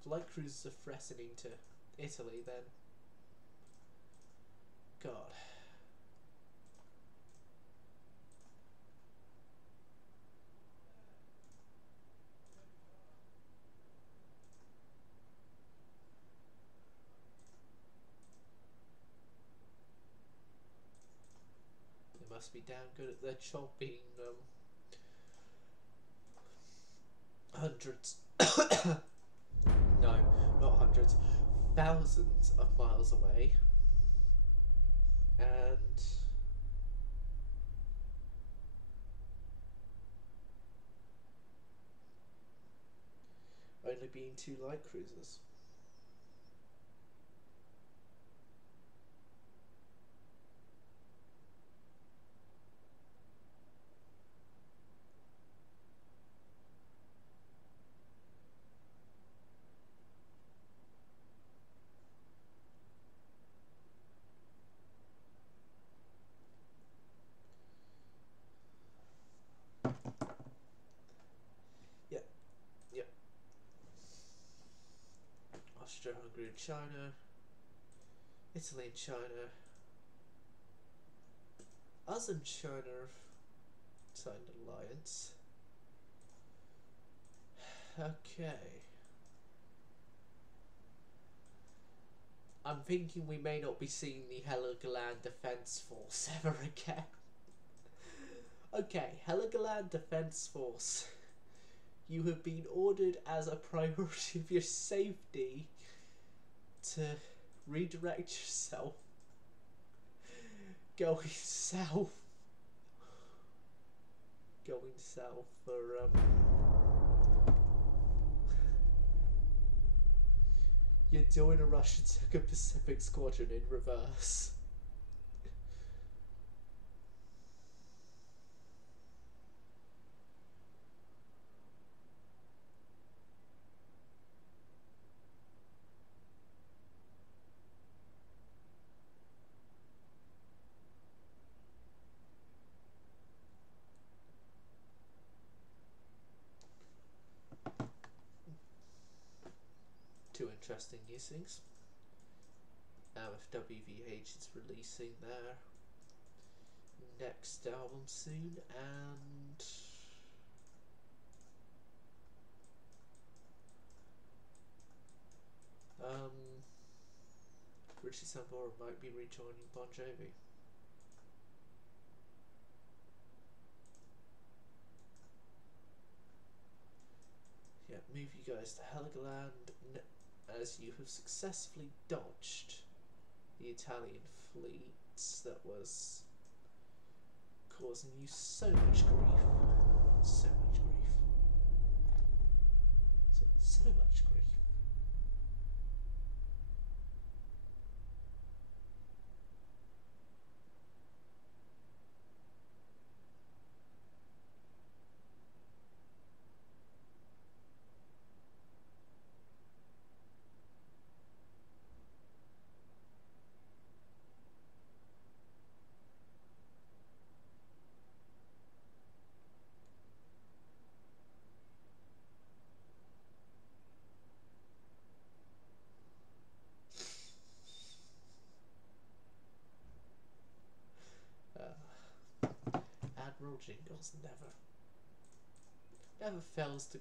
If light cruisers are threatening to Italy, then... God. They must be damn good at their job being, hundreds... No, not hundreds. Thousands of miles away. And... only being 2 light cruisers. Yep, yep. Austria-Hungary and China. Italy and China. Us and China have signed an alliance. Okay. I'm thinking we may not be seeing the Heligoland Defence Force ever again. Okay, Heligoland Defence Force. You have been ordered as a priority of your safety to redirect yourself going south. Going south for you're doing a Russian Second Pacific Squadron in reverse. Two interesting new things. If WVH is releasing their next album soon, and Richie Sambora might be rejoining Bon Jovi. Yeah, move you guys to Heligoland as you have successfully dodged the Italian fleet that was causing you so much grief. So much grief. So much grief. Admiral Jingles never fails to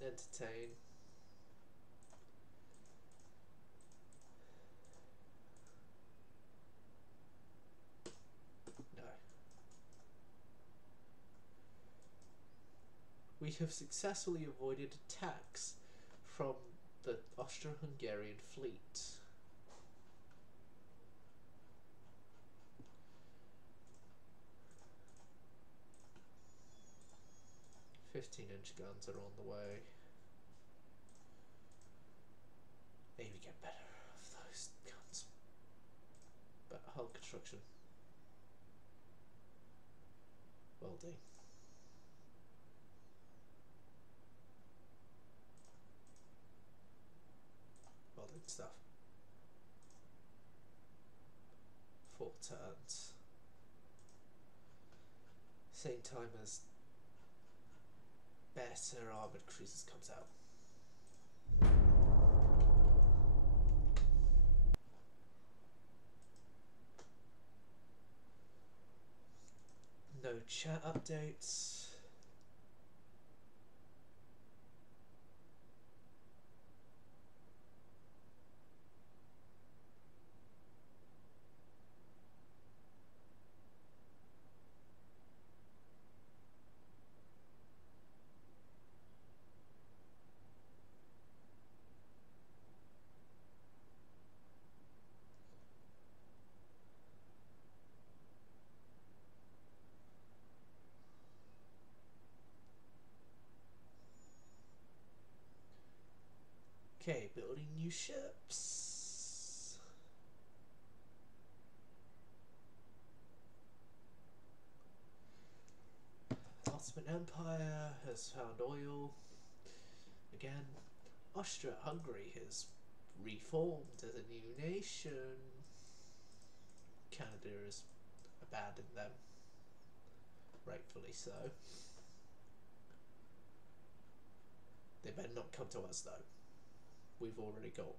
entertain. No. We have successfully avoided attacks from the Austro-Hungarian fleet. 15-inch guns are on the way. Maybe get better of those guns. But hull construction. Welding. Welding stuff. 4 turns. Same time as better armoured cruisers comes out. No chat updates. Okay, building new ships. Ottoman Empire has found oil. Again, Austria-Hungary has reformed as a new nation. Canada has abandoned them. Rightfully so. They better not come to us though. We've already got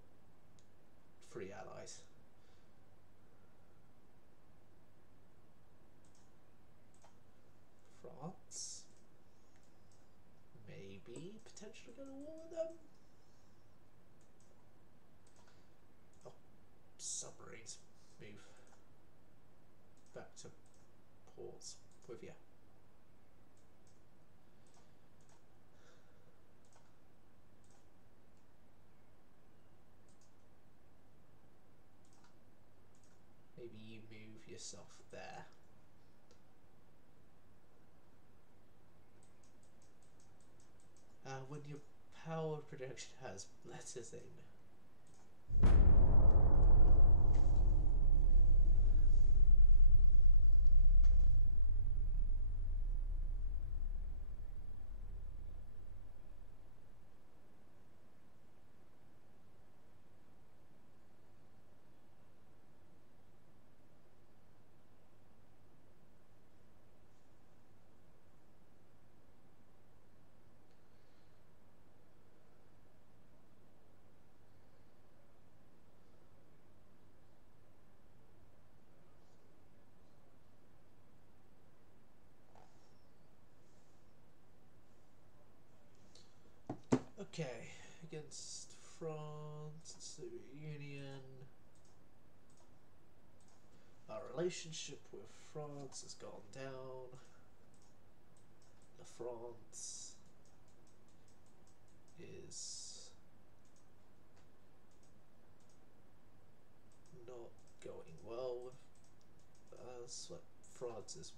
3 allies. France. Maybe potentially going to war with them. Oh, submarines. Move back to ports with you. Maybe you move yourself there. When your power production has letters in. Okay, against France, Soviet Union. Our relationship with France has gone down. France is not going well with us. France is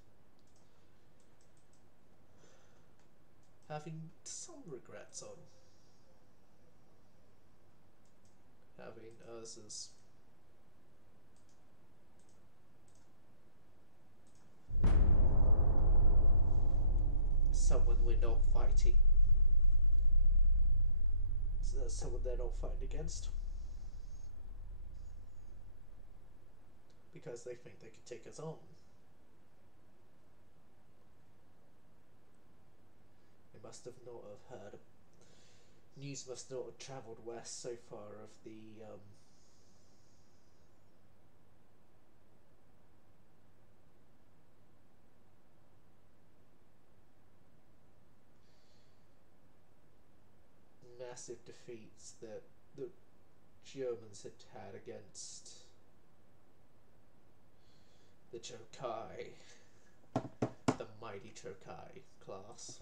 having some regrets on having us as someone we're not fighting. So that's someone they're not fighting against. Because they think they can take us on. They must have not have heard. News must not have travelled west so far of the massive defeats that the Germans had had against the Chokai, the mighty Chokai class,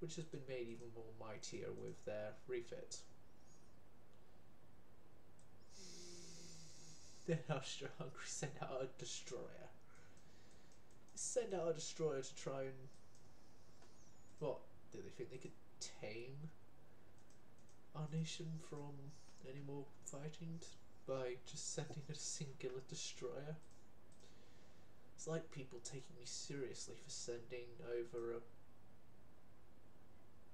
which has been made even more mightier with their refit. Then Austria-Hungary sent out a destroyer. Send out a destroyer to try and... What? Do they think they could tame our nation from any more fighting by just sending a singular destroyer? It's like people taking me seriously for sending over a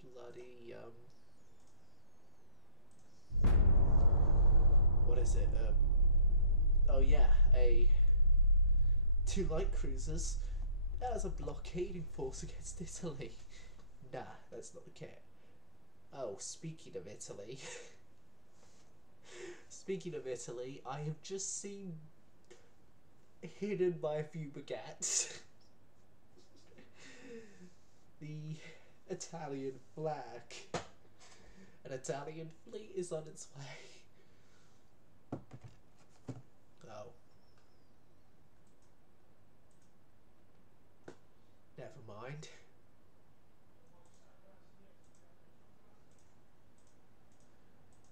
bloody what is it? Oh yeah, 2 light cruisers as a blockading force against Italy. Nah, that's not the case. Oh, speaking of Italy, I have just seen hidden by a few baguettes the Italian flag. An Italian fleet is on its way. Oh. Never mind.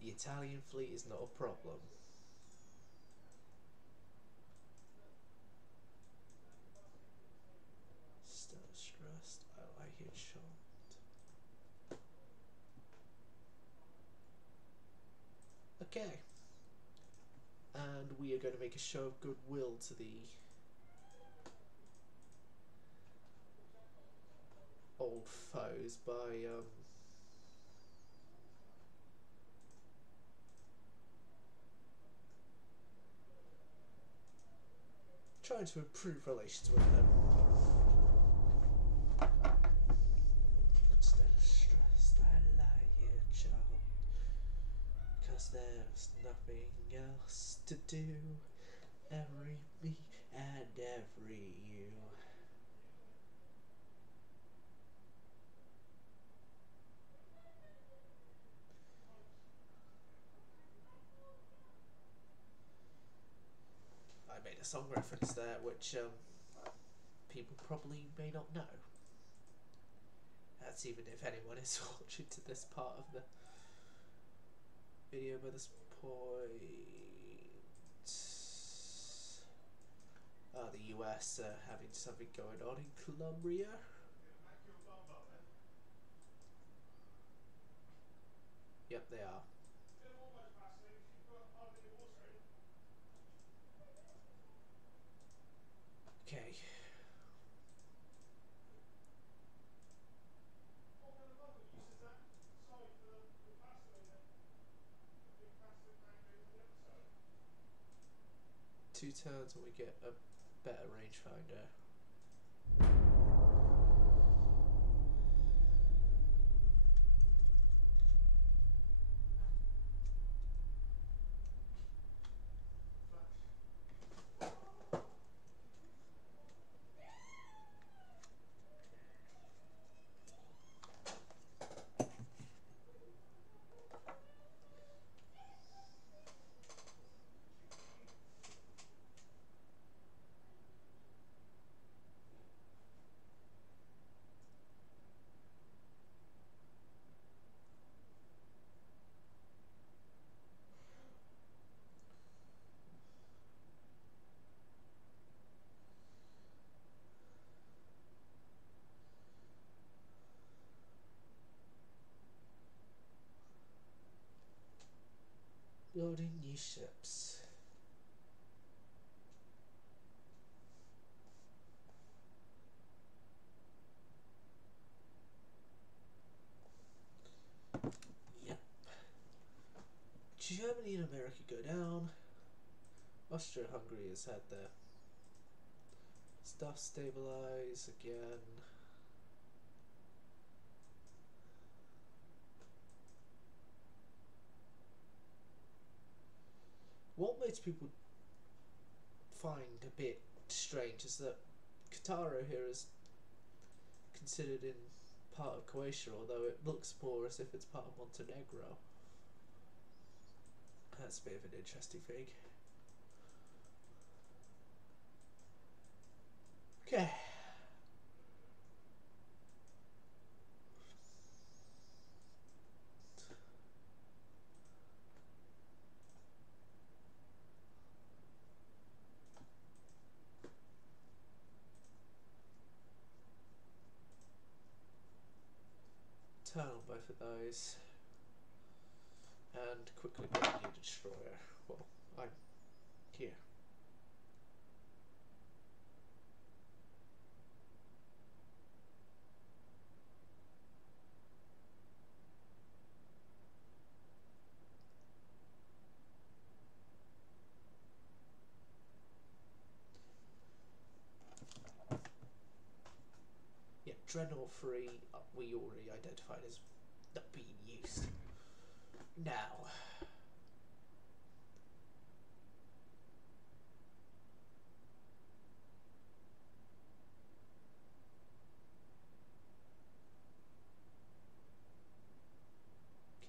The Italian fleet is not a problem. Still stressed. I like it short. Okay. And we are going to make a show of goodwill to the old foes by trying to improve relations with them. Instead of stress, I lie here, child, 'cause there's nothing else to do. Every me and every you. I made a song reference there, which people probably may not know. That's even if anyone is watching to this part of the video by this point. The US having something going on in Colombia. Yep, they are. Okay. Two turns and we get a better rangefinder. 'Loading new ships. Yep. Germany and America go down. Austria-Hungary has had their stuff stabilize again. What makes people find a bit strange is that Qatar here is considered in part of Croatia, although it looks more as if it's part of Montenegro. That's a bit of an interesting thing. Okay. Turn on both of those. And quickly get a new destroyer. Well, I'm here. Yeah, Dreadnought 3 we already identified as not being used. Now,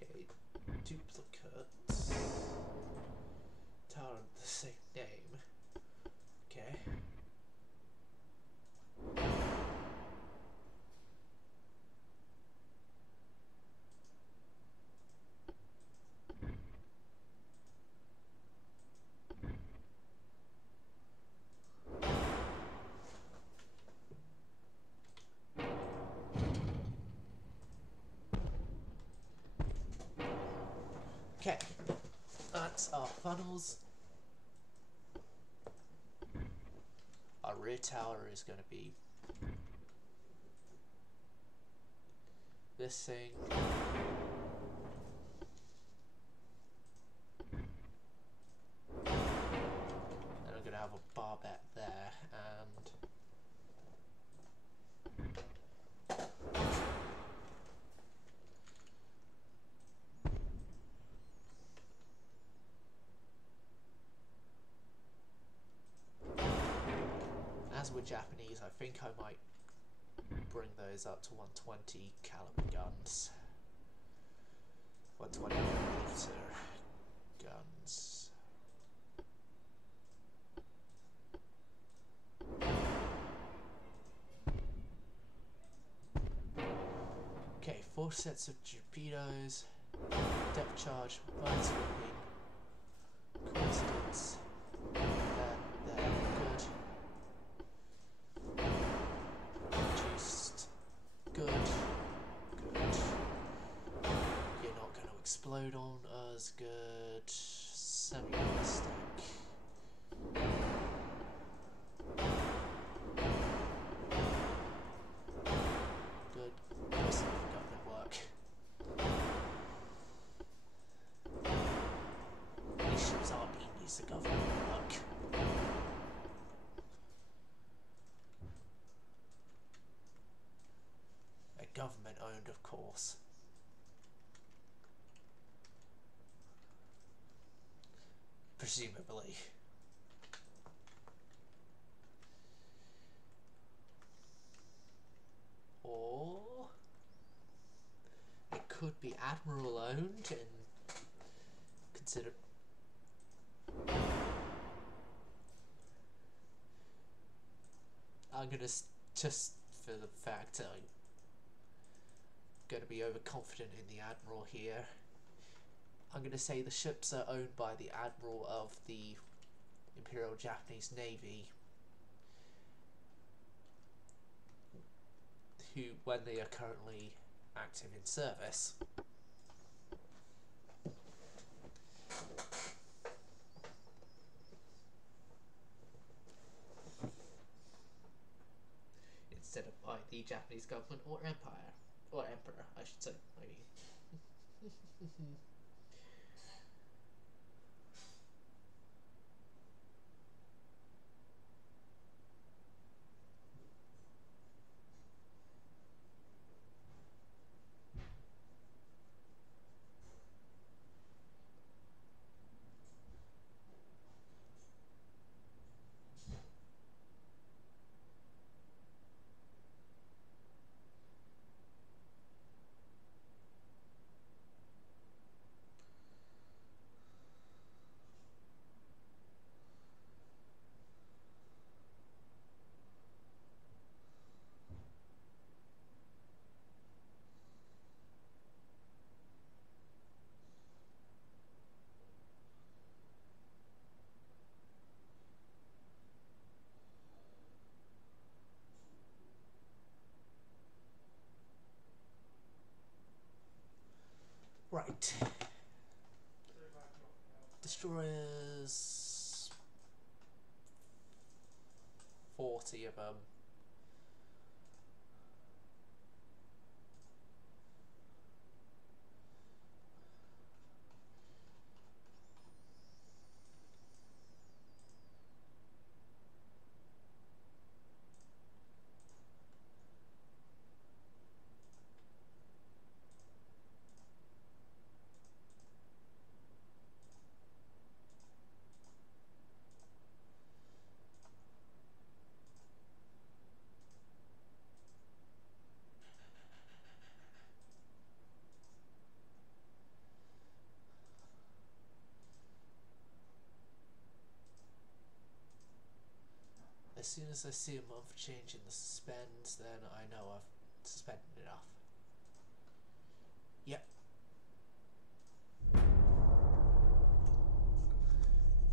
okay, duplicates. Tar the same name. Okay. Okay, That's our funnels. Our rear tower is going to be this thing. And I'm going to have a barbette there, and as we're Japanese, I think I might bring those up to 120 caliber guns. 120 millimeter guns. Okay, 4 sets of torpedoes, depth charge, mine sweeping, coincidence, there, good. Reduced, good, good. You're not going to explode on us, good. Semi-ballistic. Good. Most of the government work. These ships are being used for government work. They're government owned, of course. Presumably. Or it could be admiral owned and consider. I'm gonna just for the fact I'm gonna be overconfident in the admiral here. I'm gonna say the ships are owned by the admiral of the Imperial Japanese Navy, who, when they are currently active in service. Instead of by the Japanese government or empire, or emperor, I should say, maybe. Right. Destroyers. 40 of them. As soon as I see a month change in the suspends, then I know I've suspended enough. Yep.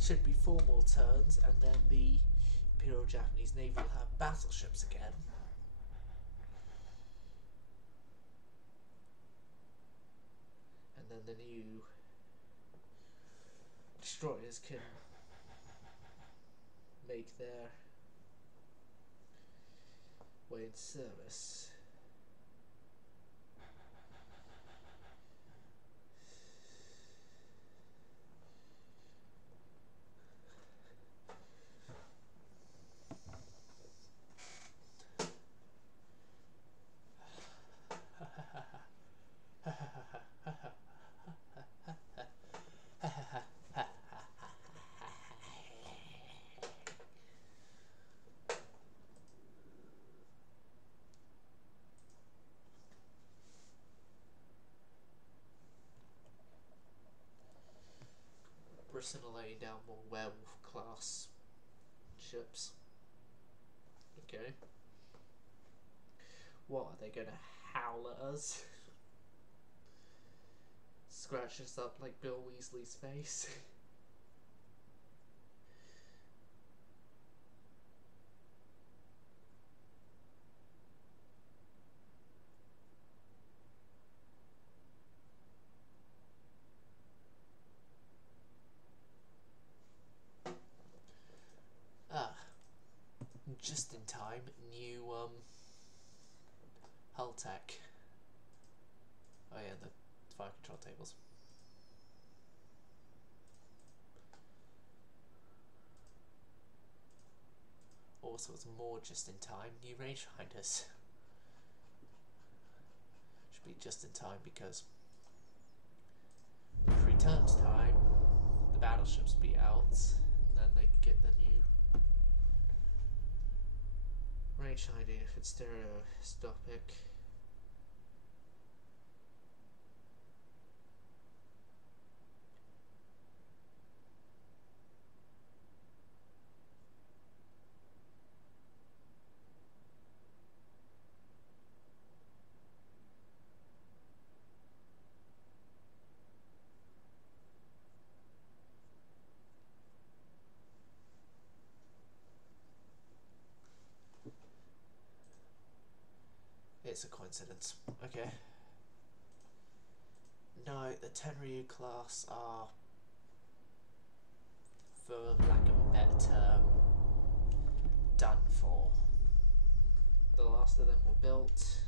Should be 4 more turns, and then the Imperial Japanese Navy will have battleships again. And then the new destroyers can make their way in service. Britain are laying down more werewolf class ships. Okay. What, are they going to howl at us? Scratch us up like Bill Weasley's face? Just in time, new hull tech. Oh yeah, the fire control tables. Also, it's more just in time, new rangefinders. Should be just in time because if return time, the battleships will be out, and then they can get the new rangefinder if it's stereoscopic. It's a coincidence. Okay. No, the Tenryu class are, for lack of a better term, done for. The last of them were built.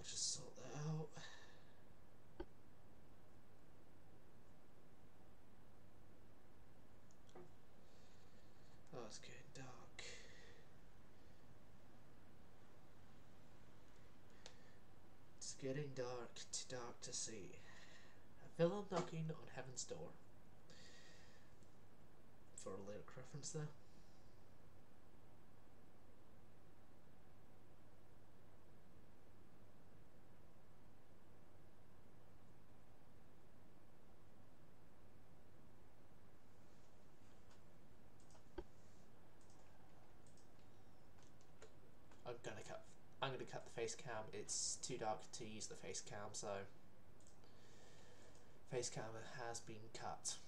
I'll just sort that out. Oh, it's getting dark. It's getting dark to see. A villain knocking on heaven's door. For a lyric reference there. I'm gonna cut the face cam. It's too dark to use the face cam, so face cam has been cut.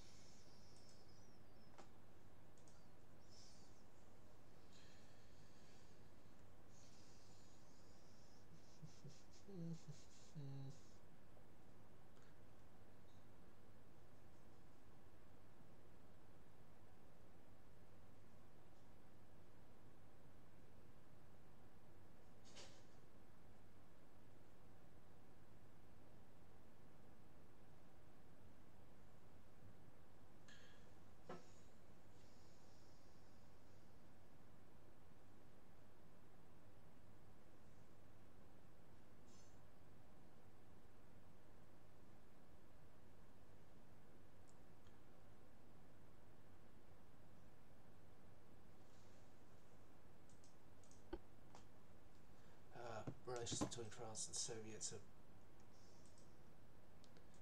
Relations between France and the Soviets have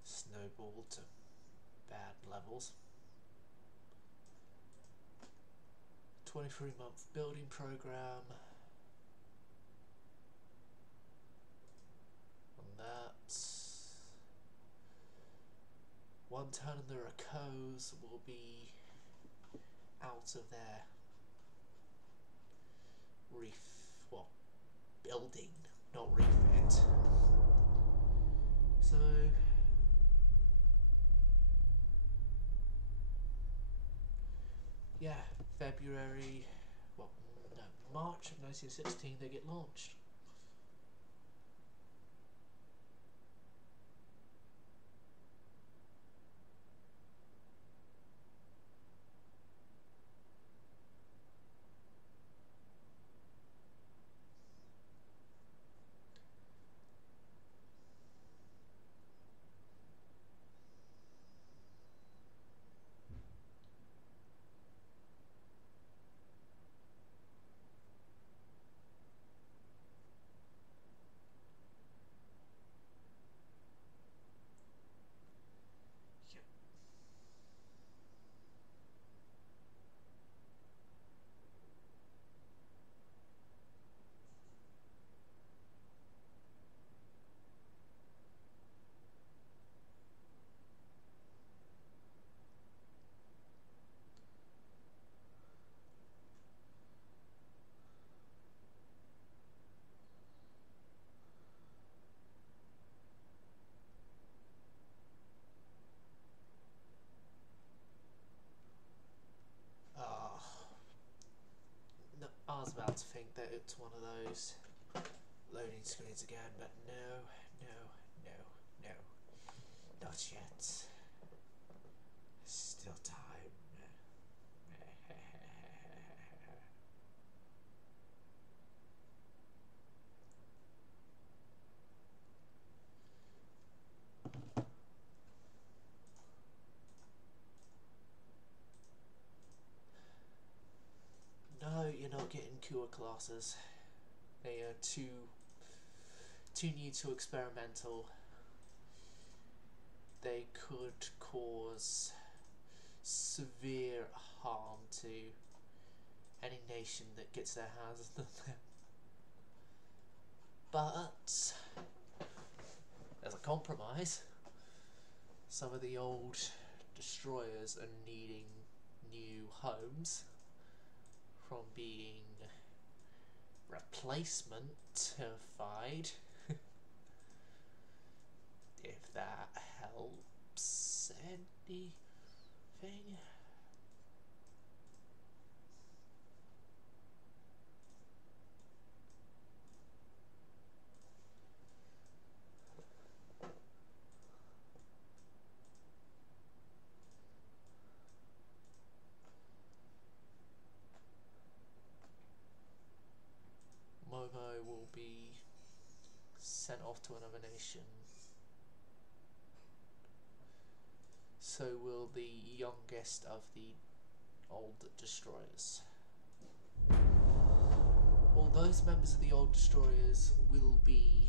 snowballed to bad levels. 23-month building program. And that 1 ton of the Racos will be out of their building, not refit. So yeah, March of 1916 they get launched. No, I was about to think that it's one of those loading screens again, but no, not yet. Still time. No, you're not getting cooler classes. They are too new, too experimental. They could cause severe harm to any nation that gets their hands on them. But as a compromise, some of the old destroyers are needing new homes from being replacement-ified, if that helps anything. be sent off to another nation. So will the youngest of the old destroyers. All those members of the old destroyers will be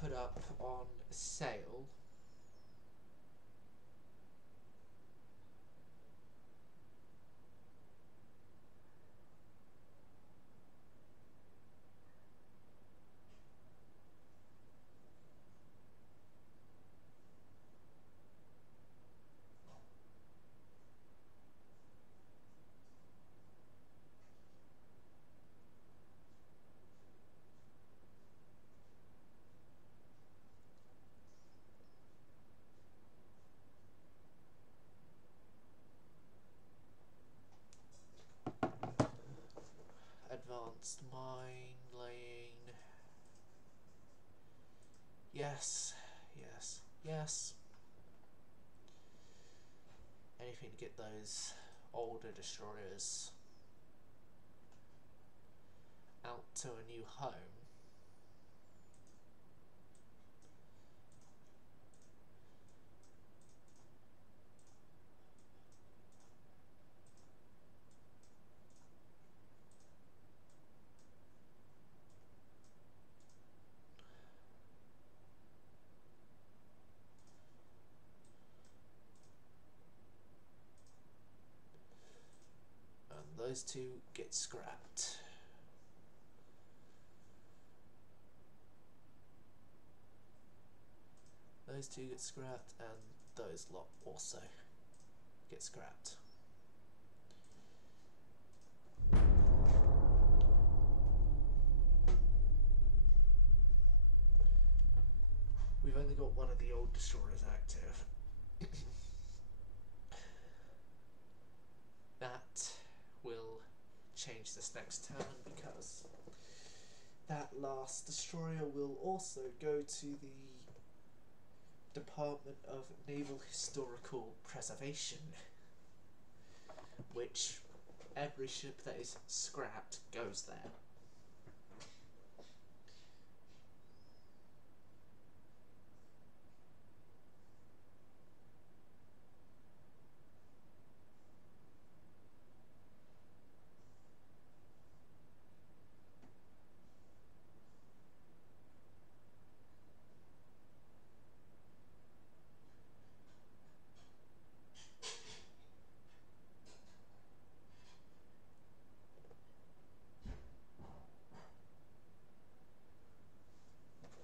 put up on sale advanced mine laying. Yes, yes, yes. Anything to get those older destroyers out to a new home. And those two get scrapped. Those two get scrapped, and those lot also get scrapped. We've only got one of the old destroyers active. That will change this next turn because that last destroyer will also go to the Department of Naval Historical Preservation, which every ship that is scrapped goes there.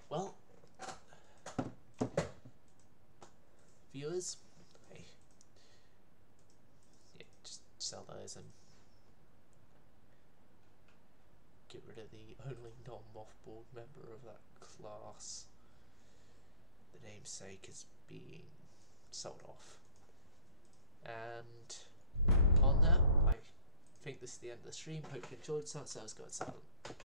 Well, viewers, hey, yeah, just sell those and get rid of the only non-mothballed member of that class. The namesake is being sold off. And on that, I think this is the end of the stream. Hope you enjoyed. So, go and silent.